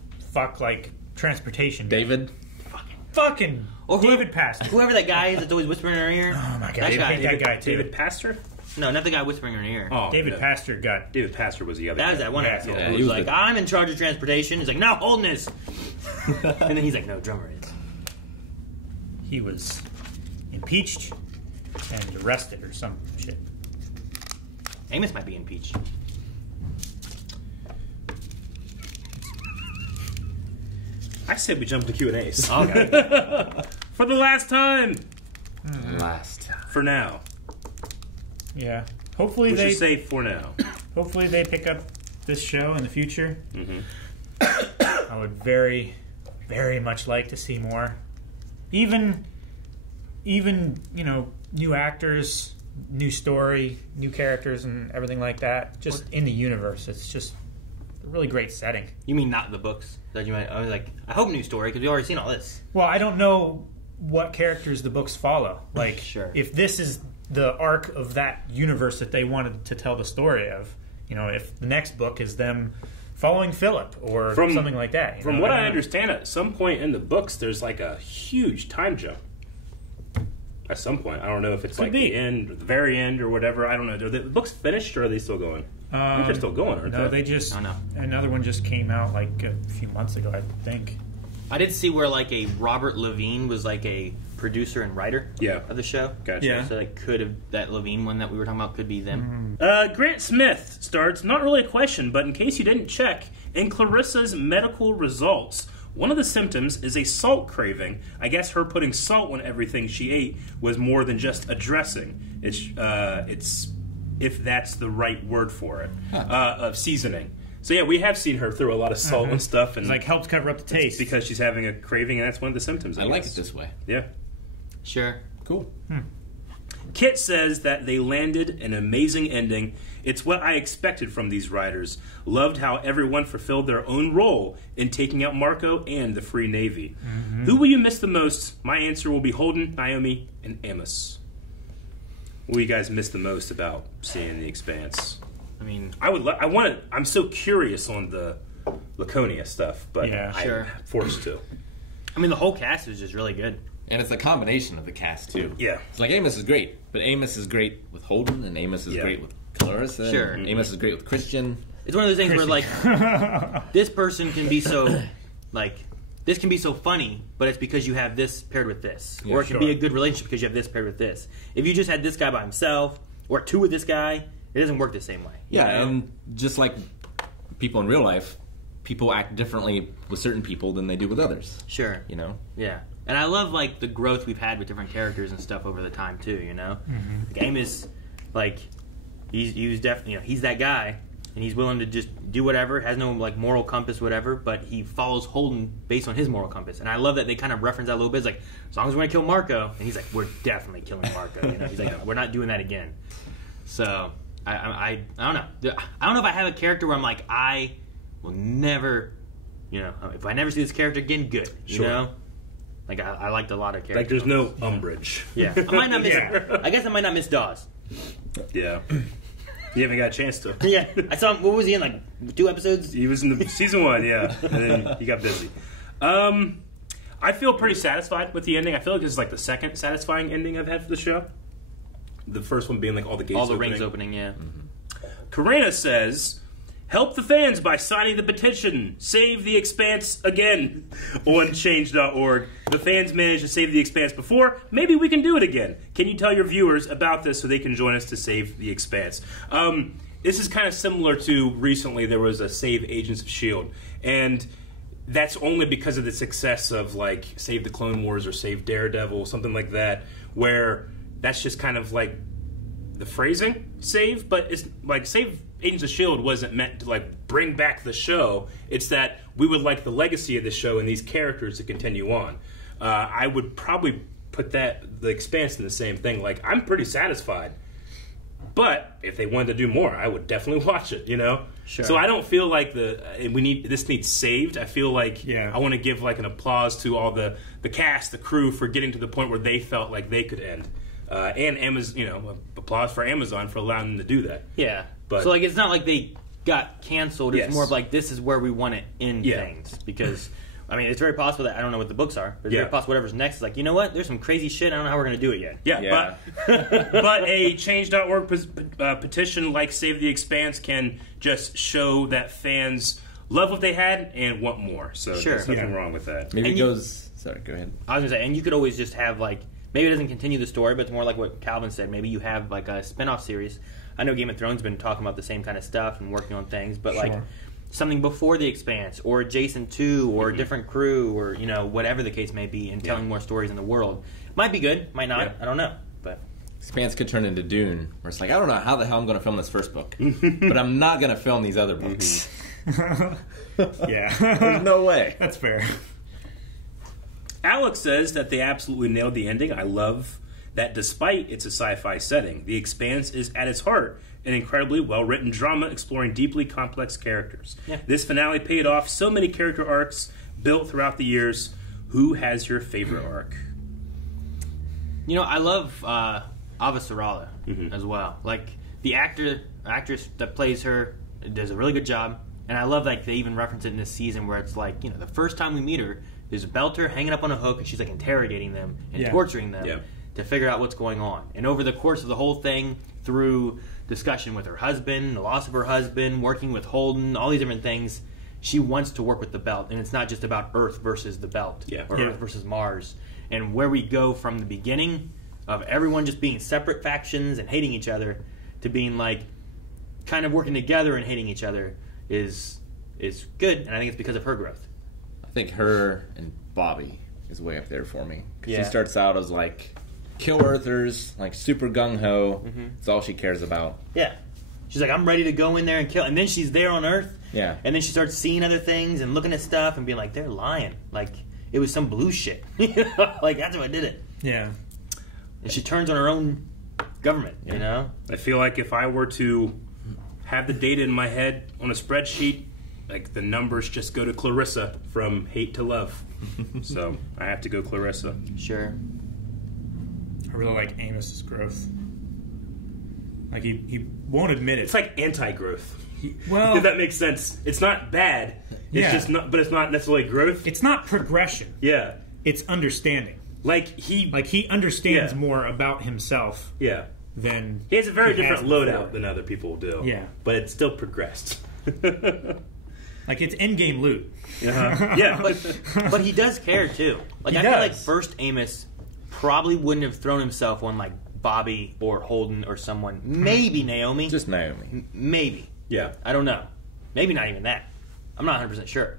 like transportation. David? Fucking or David Pastor. Whoever that guy is that's always whispering in her ear. Oh my god, I hate that guy too. David Pastor? No, not the guy whispering in her ear. Oh, David Pastor was the other That guy. was that one asshole who was like, I'm in charge of transportation. He's like, no, Holdness. And then he's like, no, Drummer is. He was impeached and arrested or some shit. Amos might be impeached. I said we jump to Q&As. Okay. For the last time. Last time. For now. Yeah. Hopefully we should say for now. Hopefully they pick up this show in the future. I would very, very much like to see more. Even new actors, new story, new characters, and everything like that. Just in the universe, it's just a really great setting. You mean not the books? That you might? I was like, I hope new story because we already seen all this. Well, I don't know what characters the books follow. Like, if this is the arc of that universe that they wanted to tell the story of, if the next book is them following Philip or something like that. From what I understand, at some point in the books, there's like a huge time jump. At some point, I don't know if it's like the end, or the very end, or whatever. I don't know. Are the books finished, or are they still going? I think they're still going, aren't they? No, they just. Another one just came out like a few months ago, I think. I did see where like a Robert Levine was like a producer and writer of the show. Gotcha. Yeah. So that could have that Levine one that we were talking about could be them. Grant Smith starts, not really a question, but in case you didn't check, in Clarissa's medical results, one of the symptoms is a salt craving. I guess her putting salt on everything she ate was more than just a dressing. It's if that's the right word for it, of seasoning. So yeah, we have seen her throw a lot of salt and stuff, and like helps cover up the taste because she's having a craving, and that's one of the symptoms. I like it this way. Yeah, sure, cool. Kit says that they landed an amazing ending. It's what I expected from these writers. Loved how everyone fulfilled their own role in taking out Marco and the Free Navy. Who will you miss the most? My answer will be Holden, Naomi, and Amos. What will you guys miss the most about seeing The Expanse? I mean, I'm so curious on the Laconia stuff, but I'm forced to. I mean, the whole cast is just really good. And it's a combination of the cast, too. Yeah. It's like Amos is great, but Amos is great with Holden, and Amos is great with Clarissa. Sure. And Amos is great with Christian. It's one of those things where, like, this person can be so, like, this can be so funny, but it's because you have this paired with this. Yeah, or it can be a good relationship because you have this paired with this. If you just had this guy by himself, or two with this guy, it doesn't work the same way. Yeah, and just like people in real life, people act differently with certain people than they do with others. Sure. Yeah. And I love, like, the growth we've had with different characters and stuff over the time, too, Like, Amos, like, he was definitely, he's that guy, and he's willing to just do whatever, has no like moral compass, whatever, but he follows Holden based on his moral compass. And I love that they kind of reference that a little bit. It's like, as long as we're gonna kill Marco, and he's like, we're definitely killing Marco. He's like, we're not doing that again. So I don't know. I don't know if I have a character where I'm like, I will never, if I never see this character again, good. You know? Like, I liked a lot of characters. Like, there's no umbrage. Yeah. I might not miss I guess I might not miss Dawes. Yeah. You haven't got a chance to. Yeah. I saw him, what was he in, like 2 episodes? He was in the season 1, yeah. And then he got busy. I feel pretty satisfied with the ending. I feel like this is like the second satisfying ending I've had for the show. The first one being like all the gates opening. Rings opening, yeah. Karina says, help the fans by signing the petition. Save the Expanse again on change.org. The fans managed to save the Expanse before. Maybe we can do it again. Can you tell your viewers about this so they can join us to save the Expanse? This is kind of similar to recently there was a Save Agents of S.H.I.E.L.D. And that's only because of the success of like Save the Clone Wars or Save Daredevil, something like that, where that's just kind of like the phrasing, save, but it's like Save Agents of S.H.I.E.L.D. wasn't meant to like bring back the show. It's that we would like the legacy of the show and these characters to continue on. I would probably put the Expanse in the same thing. Like, I'm pretty satisfied, but if they wanted to do more, I would definitely watch it. Sure. So I don't feel like this needs saved. I feel like I want to give like an applause to all the cast, the crew for getting to the point where they felt like they could end. And Amazon, applause for Amazon for allowing them to do that. Yeah. But, so, like, it's not like they got canceled. It's more of like, this is where we want to end things. Because, I mean, it's very possible that, I don't know what the books are, but it's very possible whatever's next is like, you know what? There's some crazy shit. I don't know how we're going to do it yet. Yeah. But a change.org petition like Save the Expanse can just show that fans love what they had and want more. So there's nothing wrong with that. Maybe it goes... Sorry, go ahead. I was going to say, and you could always just have, like, maybe it doesn't continue the story, but it's more like what Calvin said. Maybe you have like a spin-off series. I know Game of Thrones has been talking about the same kind of stuff and working on things, but like something before The Expanse or adjacent to or a different crew or, whatever the case may be and telling more stories in the world. Might be good, might not. I don't know. But Expanse could turn into Dune, where it's like, I don't know how the hell I'm going to film this first book, but I'm not going to film these other books. Yeah. There's no way. That's fair. Alex says that they absolutely nailed the ending. I love that despite its a sci-fi setting, The Expanse is at its heart an incredibly well-written drama exploring deeply complex characters. Yeah. This finale paid off so many character arcs built throughout the years. Who has your favorite arc? I love Avasarala as well. Like, the actress that plays her does a really good job. And I love, like, they even reference it in this season where it's like, the first time we meet her, there's a belter hanging up on a hook, and she's like interrogating them and torturing them to figure out what's going on. And over the course of the whole thing, through discussion with her husband, the loss of her husband, working with Holden, all these different things, she wants to work with the belt. And it's not just about Earth versus the belt or Earth versus Mars. And where we go from the beginning of everyone just being separate factions and hating each other to being like kind of working together and hating each other is good. And I think it's because of her growth. I think her and Bobby is way up there for me. Because she starts out as like kill Earthers, like super gung-ho. It's all she cares about. Yeah. She's like, I'm ready to go in there and kill. And then she's there on Earth. Yeah. And then she starts seeing other things and looking at stuff and being like, they're lying. Like, it was some blue shit. Like, that's what did it. Yeah. And she turns on her own government, I feel like if I were to have the data in my head on a spreadsheet, like the numbers just go to Clarissa from hate to love. So I have to go Clarissa. Sure. I really like Amos's growth. Like he won't admit it. It's like anti-growth. Well, if that makes sense. It's not bad. It's just not, but it's not necessarily growth. It's not progression. Yeah. It's understanding. Like he understands more about himself. Yeah. Than he has a very different loadout than other people do. Yeah. But it's still progressed. Like, it's endgame loot. Yeah. But he does care, too. Like, I feel like first Amos probably wouldn't have thrown himself on, like, Bobby or Holden or someone. Maybe Naomi. Just Naomi. Maybe. Yeah. I don't know. Maybe not even that. I'm not 100% sure.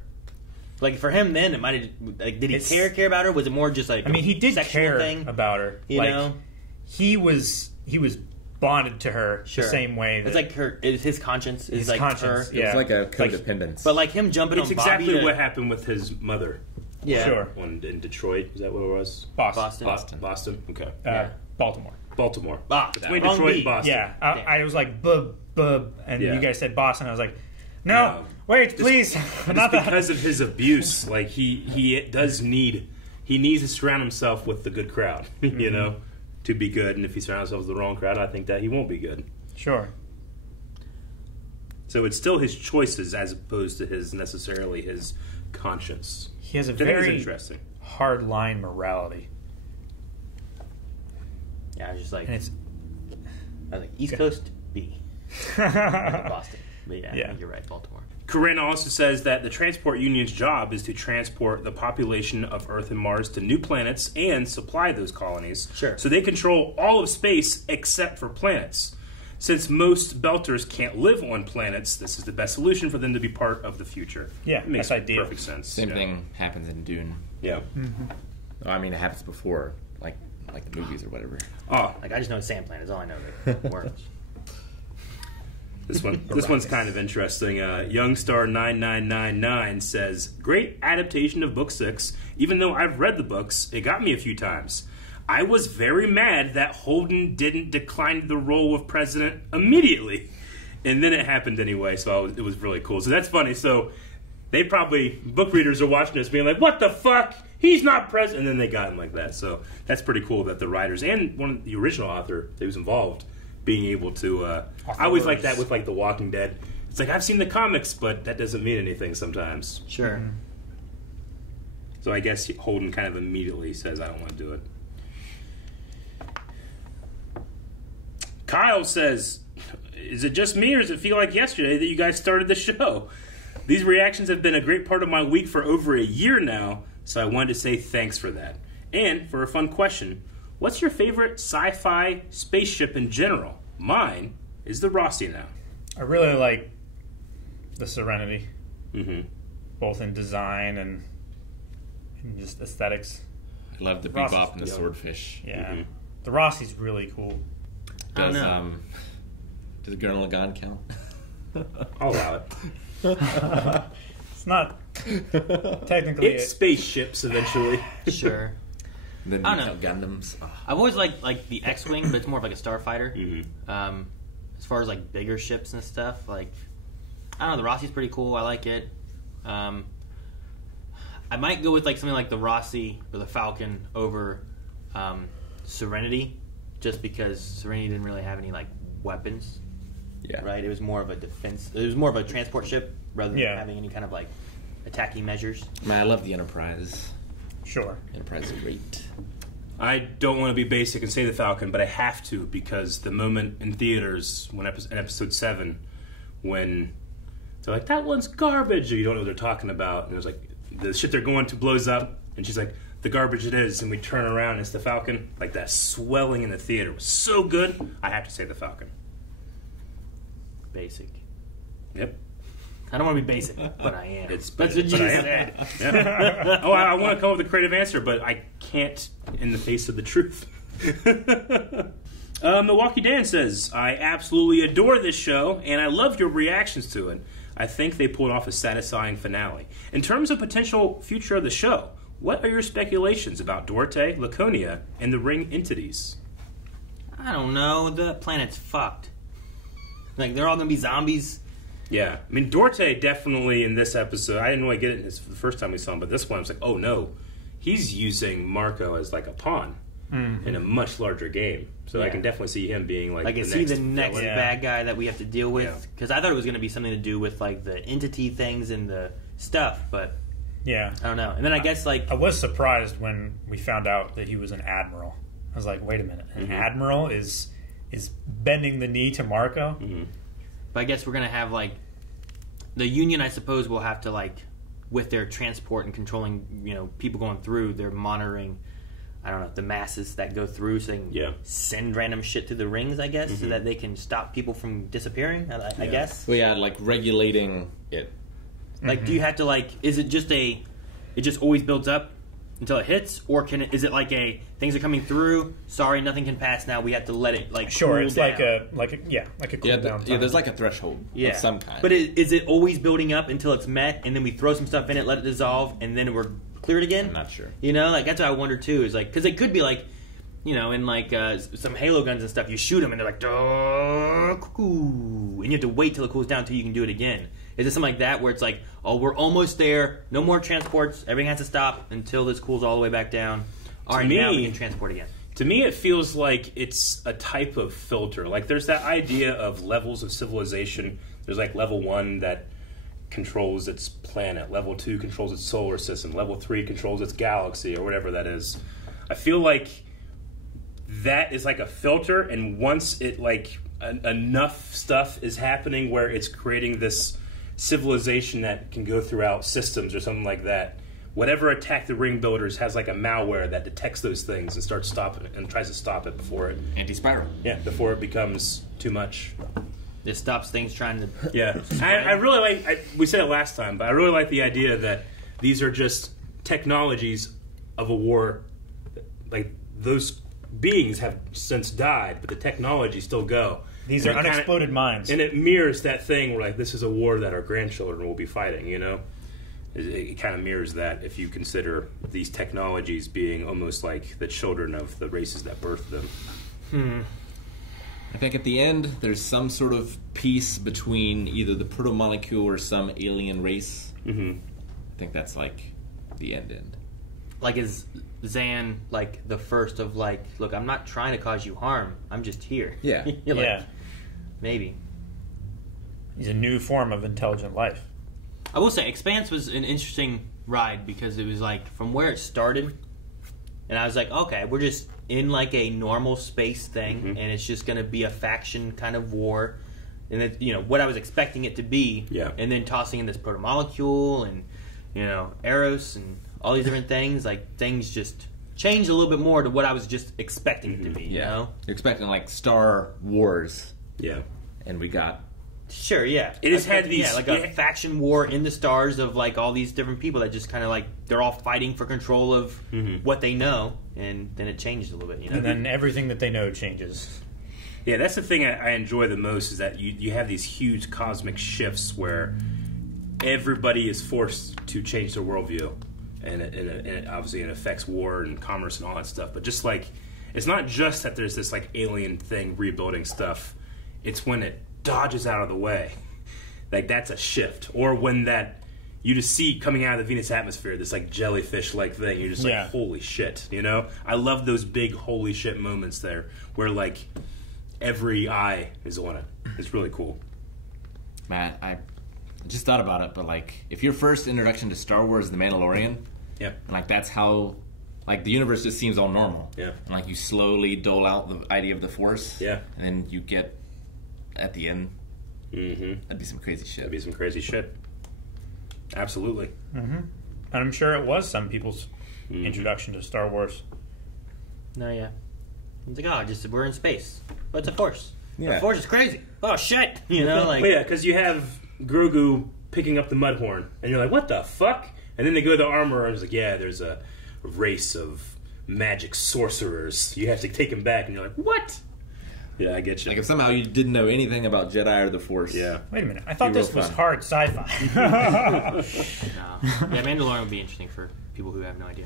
Like, for him then, it might have... Like, did he care about her? Was it more just, like, he did care thing? about her. You know? He was bonded to her Sure. the same way. It's like his conscience is like her. Yeah. It's like a codependence. But like him jumping It's on Bobby exactly to- what happened with his mother. Yeah. Sure. When in Detroit, is that what it was? Boston. Boston. Okay. Baltimore. Between wrong Detroit beat. and Boston. Yeah, I was like, bub, and Yeah. you guys said Boston. I was like, no, wait, please. Not because of his abuse. Like he needs to surround himself with the good crowd, you know, to be good. And if he surrounds himself with the wrong crowd, I think that he won't be good. Sure. So it's still his choices as opposed to necessarily his conscience. He has a That is very interesting. hard line morality. Yeah, I was just like, And it's I was like East Coast B, Boston. But yeah, I think you're right, Baltimore. Corinne also says that the Transport Union's job is to transport the population of Earth and Mars to new planets and supply those colonies. Sure. So they control all of space except for planets. Since most Belters can't live on planets, this is the best solution for them to be part of the future. Yeah, it makes that's ideal. perfect sense. Same thing happens in Dune. Yeah. Oh, I mean, it happens before, like the movies or whatever. Oh, like I just know Sand Planet is all I know that works. This one's kind of interesting. Youngstar9999 says, great adaptation of Book 6. Even though I've read the books, it got me a few times. I was very mad that Holden didn't decline the role of president immediately. And then it happened anyway, so it was really cool. So that's funny. So they probably, book readers are watching this being like, what the fuck? He's not president. And then they got him like that. So that's pretty cool that the writers and the original author that was involved being able to I always like that with like The Walking Dead. It's like I've seen the comics, but that doesn't mean anything sometimes. Sure. So I guess Holden kind of immediately says I don't want to do it. Kyle says, is it just me or does it feel like yesterday that you guys started the show? These reactions have been a great part of my week for over a year now, so I wanted to say thanks for that. And for a fun question, what's your favorite sci-fi spaceship in general? Mine is the Rossi now. I really like the Serenity, Mm-hmm. in design and just aesthetics. I love the Rossi's- bebop and the swordfish. Yeah, Mm-hmm. the Rossi's really cool. Does does Gurren Lagann count? I'll allow it. It's not technically. It's spaceships eventually. Sure. Then I don't know. Gundams. Oh. I've always liked the X-wing, but it's more of like a starfighter. As far as like bigger ships and stuff, like I don't know, the Rossi's pretty cool. I like it. I might go with like something like the Rossi or the Falcon over Serenity, just because Serenity didn't really have any like weapons. Yeah. Right. It was more of a defense. It was more of a transport ship rather than Yeah. having any kind of like attacking measures. Man, I love the Enterprise. Sure. Enterprise is great. I don't want to be basic and say the Falcon, but I have to because the moment in theaters when in episode 7, when they're like, that one's garbage, or you don't know what they're talking about, and it was like, the shit they're going to blows up, and she's like, the garbage it is, and we turn around and it's the Falcon. Like that swelling in the theater was so good, I have to say the Falcon. Basic. Yep. I don't want to be basic, but I am. That's what you but I said. am. Yeah. Oh, I want to come up with a creative answer, but I can't in the face of the truth. Milwaukee Dan says, I absolutely adore this show, and I love your reactions to it. I think they pulled off a satisfying finale. In terms of potential future of the show, what are your speculations about Duarte, Laconia, and the Ring entities? I don't know. The planet's fucked. Like, they're all going to be zombies. Yeah. I mean, Duarte definitely in this episode, I didn't really get it the first time we saw him, but this one I was like, oh no, he's using Marco as like a pawn in a much larger game. So I can definitely see him being like I see the next villain. bad guy that we have to deal with. Because I thought it was going to be something to do with like the entity things and the stuff, but Yeah. I don't know. And then I guess like I was surprised when we found out that he was an admiral. I was like, wait a minute, an admiral is bending the knee to Marco? But I guess we're going to have, like, the Union, I suppose, will have to, like, with their transport and controlling, you know, people going through, they're monitoring, I don't know, the masses that go through, so they can send random shit to the rings, I guess, so that they can stop people from disappearing, I guess. Well, yeah, like regulating it. Like, do you have to, like, is it just it just always builds up? until it hits, or is it like things are coming through? Sorry, nothing can pass now. We have to let it cool it's down. like a cool down time. Yeah, there's like a threshold of some kind. But is it always building up until it's met, and then we throw some stuff in it, let it dissolve, and then we're cleared again? I'm not sure. That's what I wonder too. Is because it could be in some Halo guns and stuff, you shoot them and they're like, and you have to wait till it cools down until you can do it again. Is it something like that where it's like, oh, we're almost there, no more transports, everything has to stop until this cools all the way back down. All right, now we can transport again. To me, it feels like it's a type of filter. Like there's that idea of levels of civilization. There's like level 1 that controls its planet, level 2 controls its solar system, level 3 controls its galaxy, or whatever that is. I feel like that is like a filter, and once it enough stuff is happening where it's creating this civilization that can go throughout systems or something like that, whatever attack the ring builders has like a malware that detects those things and starts stopping it and tries to stop it before it anti-spiral. Yeah, before it becomes too much. It stops things trying to. Yeah, I really like. We said it last time, but I really like the idea that these are just technologies of a war. Like those beings have since died, but the technology still go. These are unexploded mines. And it mirrors that thing where this is a war that our grandchildren will be fighting, It kind of mirrors that if you consider these technologies being almost like the children of the races that birthed them. I think at the end, there's some sort of peace between either the proto-molecule or some alien race. Mm-hmm. I think that's the end. Is Zan the first of look, I'm not trying to cause you harm. I'm just here. Yeah. Yeah. Maybe. He's a new form of intelligent life. I will say, Expanse was an interesting ride because it was from where it started, and I was like, okay, we're just in a normal space thing, and it's just going to be a faction kind of war, and it, what I was expecting it to be, and then tossing in this proto-molecule and Eros and all these different things, things just changed a little bit more to what I was just expecting it to be. You know, you're expecting Star Wars. Yeah, and we got. Sure, yeah. It has had these... a faction war in the stars of, all these different people that just kind of, they're all fighting for control of what they know, and then it changes a little bit, And then everything that they know changes. Yeah, that's the thing I enjoy the most, is that you have these huge cosmic shifts where everybody is forced to change their worldview. And it obviously it affects war and commerce and all that stuff. But just, it's not just that there's this, alien thing rebuilding stuff. It's when it dodges out of the way, that's a shift. Or when that you just see coming out of the Venus atmosphere, this jellyfish thing, you're just holy shit, I love those big holy shit moments there where every eye is on it. It's really cool. Matt, I just thought about it, but if your first introduction to Star Wars is The Mandalorian, and that's how the universe just seems all normal, and you slowly dole out the idea of the Force, and then you get at the end, that'd be some crazy shit. Absolutely. Mm-hmm. And I'm sure it was some people's introduction to Star Wars. No, yeah. It's we're in space. What's a Force? Yeah. The Force is crazy. Oh, shit. Because you have Grogu picking up the Mudhorn, and you're what the fuck? And then they go to the armorer, and it's there's a race of magic sorcerers. You have to take him back, and you're what? Yeah, I get you. If somehow you didn't know anything about Jedi or the Force. Yeah. Wait a minute. I thought this was hard sci-fi. No. Yeah, Mandalorian would be interesting for people who have no idea.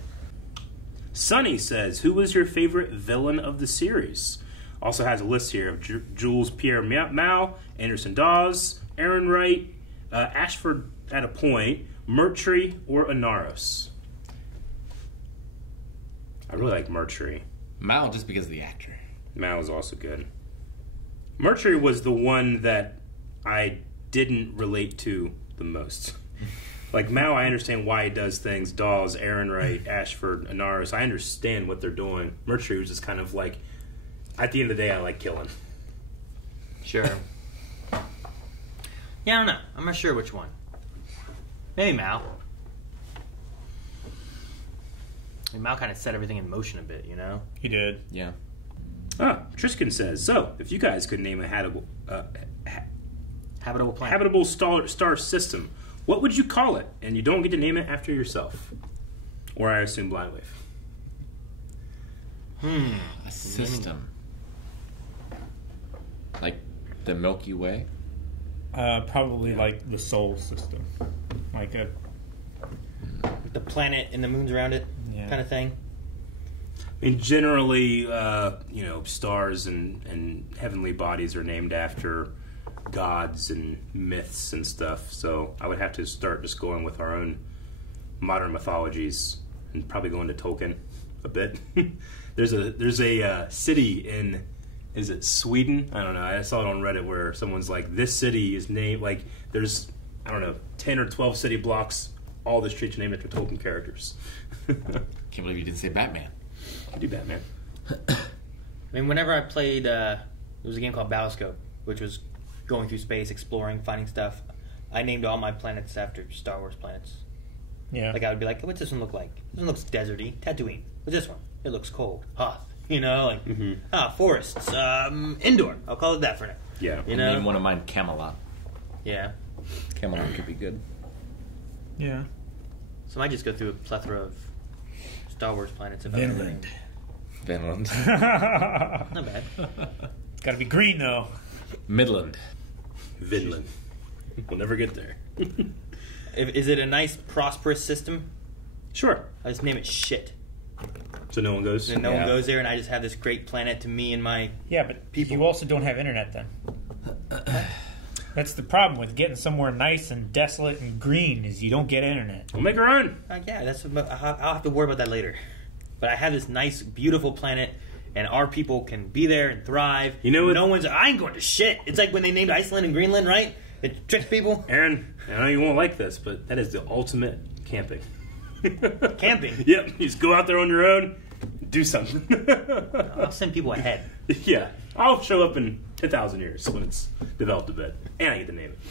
Sonny says, who was your favorite villain of the series? Also has a list here of Jules Pierre Mao, Anderson Dawes, Aaron Wright, Ashford at a point, Murtry, or Inaros. I really like Murtry. Mao just because of the actor. Mao is also good. Murtry was the one that I didn't relate to the most. Mao, I understand why he does things. Dawes, Aaron Wright, Ashford, Inaros, I understand what they're doing. Murtry was just kind of at the end of the day, I like killing. Sure. Yeah, I don't know. I'm not sure which one. Maybe Mao. Mao kind of set everything in motion a bit, He did. Yeah. Triskin says, so, if you guys could name a habitable planet. Habitable star system, what would you call it? And you don't get to name it after yourself. Or I assume Blind Wave. A system. Like the Milky Way? Probably like the Sol system. Like a... The planet and the moons around it kind of thing. I mean, generally, stars and heavenly bodies are named after gods and myths and stuff. So I would have to start just going with our own modern mythologies and probably go into Tolkien a bit. There's a city in, is it Sweden? I don't know. I saw it on Reddit where someone's like, this city is named, like, there's, 10 or 12 city blocks. All the streets are named after Tolkien characters. Can't believe you didn't say Batman. I do Batman. I mean, whenever I played, there was a game called Battlescope, which was going through space, exploring, finding stuff. I named all my planets after Star Wars planets. Yeah. Like, I would be like, what's this one look like? This one looks deserty. Tatooine. What's this one? It looks cold. Hoth. Forests. Indoor. I'll call it that for now. Yeah. Name one of mine Camelot. Yeah. Camelot could be good. Yeah. So I might just go through a plethora of Star Wars planets. Vinland. Not bad. It's got to be green, though. Midland. Vinland. We'll never get there. Is it a nice, prosperous system? Sure. I just name it shit. So no one goes? And no one goes there, and I just have this great planet to me and my people. You also don't have internet, then. That's the problem with getting somewhere nice and desolate and green is you don't get internet. We'll make our own. I'll have to worry about that later. But I have this nice, beautiful planet, and our people can be there and thrive. You know what? I ain't going to shit. It's like when they named Iceland and Greenland, right? It tricks people. Aaron, I know you won't like this, but that is the ultimate camping. Camping? Yep. You just go out there on your own, do something. I'll send people ahead. Yeah. I'll show up in 10,000 years when it's developed a bit. And I get to name it.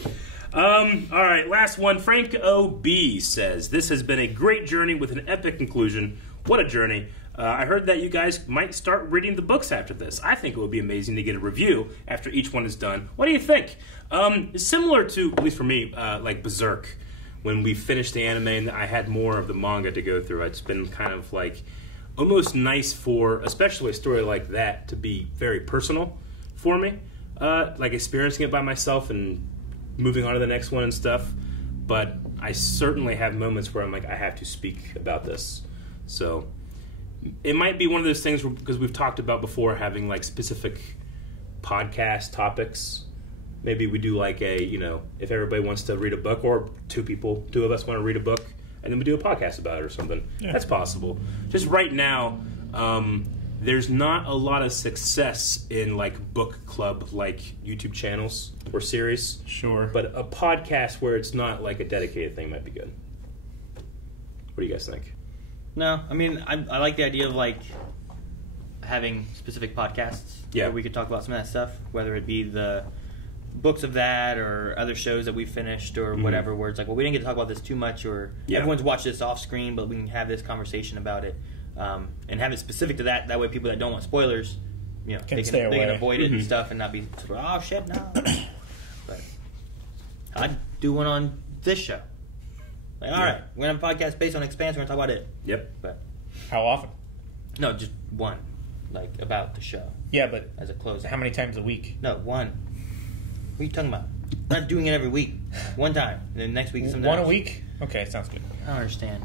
All right, last one. Frank O.B. says, this has been a great journey with an epic conclusion. What a journey. I heard that you guys might start reading the books after this. I think it would be amazing to get a review after each one is done. What do you think? Similar to, at least for me, like Berserk. When we finished the anime and I had more of the manga to go through, it's been kind of like almost nice for, especially a story like that, to be very personal for me. Like experiencing it by myself and moving on to the next one and stuff. But I certainly have moments where I'm like, I have to speak about this. So it might be one of those things where, because we've talked about before having like specific podcast topics. Maybe we do like a, if everybody wants to read a book, or two of us want to read a book, and then we do a podcast about it or something. Yeah. That's possible. Just right now, there's not a lot of success in like book club, like YouTube channels or series. Sure. But a podcast where it's not like a dedicated thing might be good. What do you guys think? No, I mean, I like the idea of like having specific podcasts where we could talk about some of that stuff, whether it be the books of that or other shows that we finished or whatever, where it's like, well, we didn't get to talk about this too much, or everyone's watched this off screen, but we can have this conversation about it and have it specific to that. That way people that don't want spoilers, they can avoid it and stuff and not be sort of, oh shit, no. But I'd do one on this show. Like, all right, we're going to have a podcast based on Expanse, we're going to talk about it. Yep. But how often? No, just one. Like, about the show. Yeah, but as a close. How many times a week? No, one. What are you talking about? We're not doing it every week. One time. And then next week something else. One a week? Okay, sounds good. I don't understand.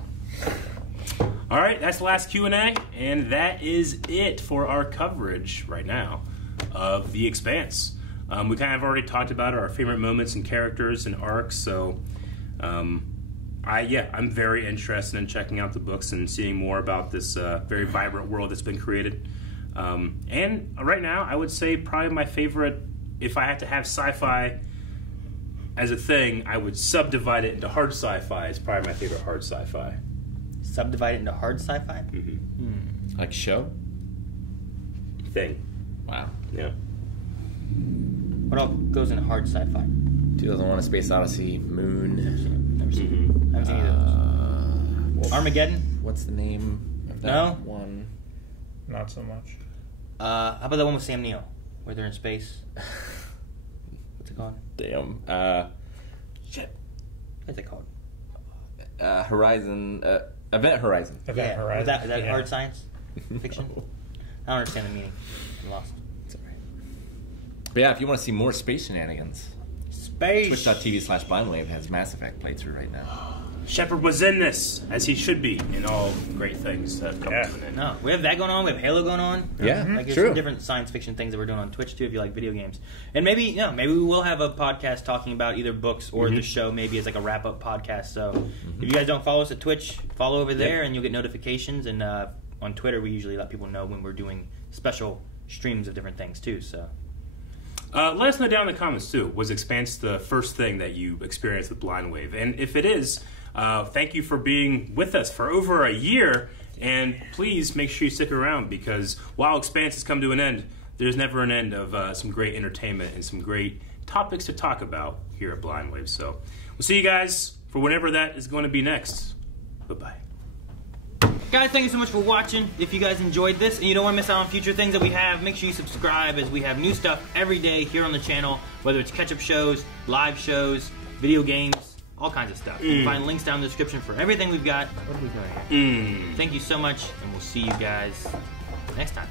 All right, that's the last Q&A, and that is it for our coverage right now of The Expanse. We kind of already talked about our favorite moments and characters and arcs, so I'm very interested in checking out the books and seeing more about this very vibrant world that's been created. And right now, I would say probably my favorite, if I had to have sci-fi as a thing, I would subdivide it into hard sci-fi. It's probably my favorite hard sci-fi. Subdivide it into hard sci-fi? Mm-hmm. Like show? Thing. Wow. Yeah. What all goes into hard sci-fi? 2001: A Space Odyssey, Moon. Never seen it. I haven't seen either of those. Armageddon? What's the name of that one? Not so much. How about that one with Sam Neill, where they're in space? What's it called? Damn. Shit. What's it called? Horizon. Event Horizon. Event Horizon. Is that hard science fiction? I don't understand the meaning. I'm lost. It's all right. But yeah, if you want to see more space shenanigans, Twitch.tv/blindwave has Mass Effect playthrough right now. Shepard was in this, as he should be in all great things that come to an end. No, we have that going on. We have Halo going on. Yeah, like there's true. some different science fiction things that we're doing on Twitch too. If you like video games, and maybe maybe we will have a podcast talking about either books or the show. Maybe as like a wrap up podcast. So if you guys don't follow us at Twitch, follow over there, and you'll get notifications. And on Twitter, we usually let people know when we're doing special streams of different things too. So. Let us know down in the comments too. Was Expanse the first thing that you experienced with Blindwave? And if it is, thank you for being with us for over a year. And please make sure you stick around, because while Expanse has come to an end, there's never an end of some great entertainment and some great topics to talk about here at Blindwave. So we'll see you guys for whenever that is going to be next. Bye-bye. Guys, thank you so much for watching. If you guys enjoyed this and you don't want to miss out on future things that we have, make sure you subscribe, as we have new stuff every day here on the channel, whether it's catch-up shows, live shows, video games, all kinds of stuff. You can find links down in the description for everything we've got. What are we doing here? Thank you so much, and we'll see you guys next time.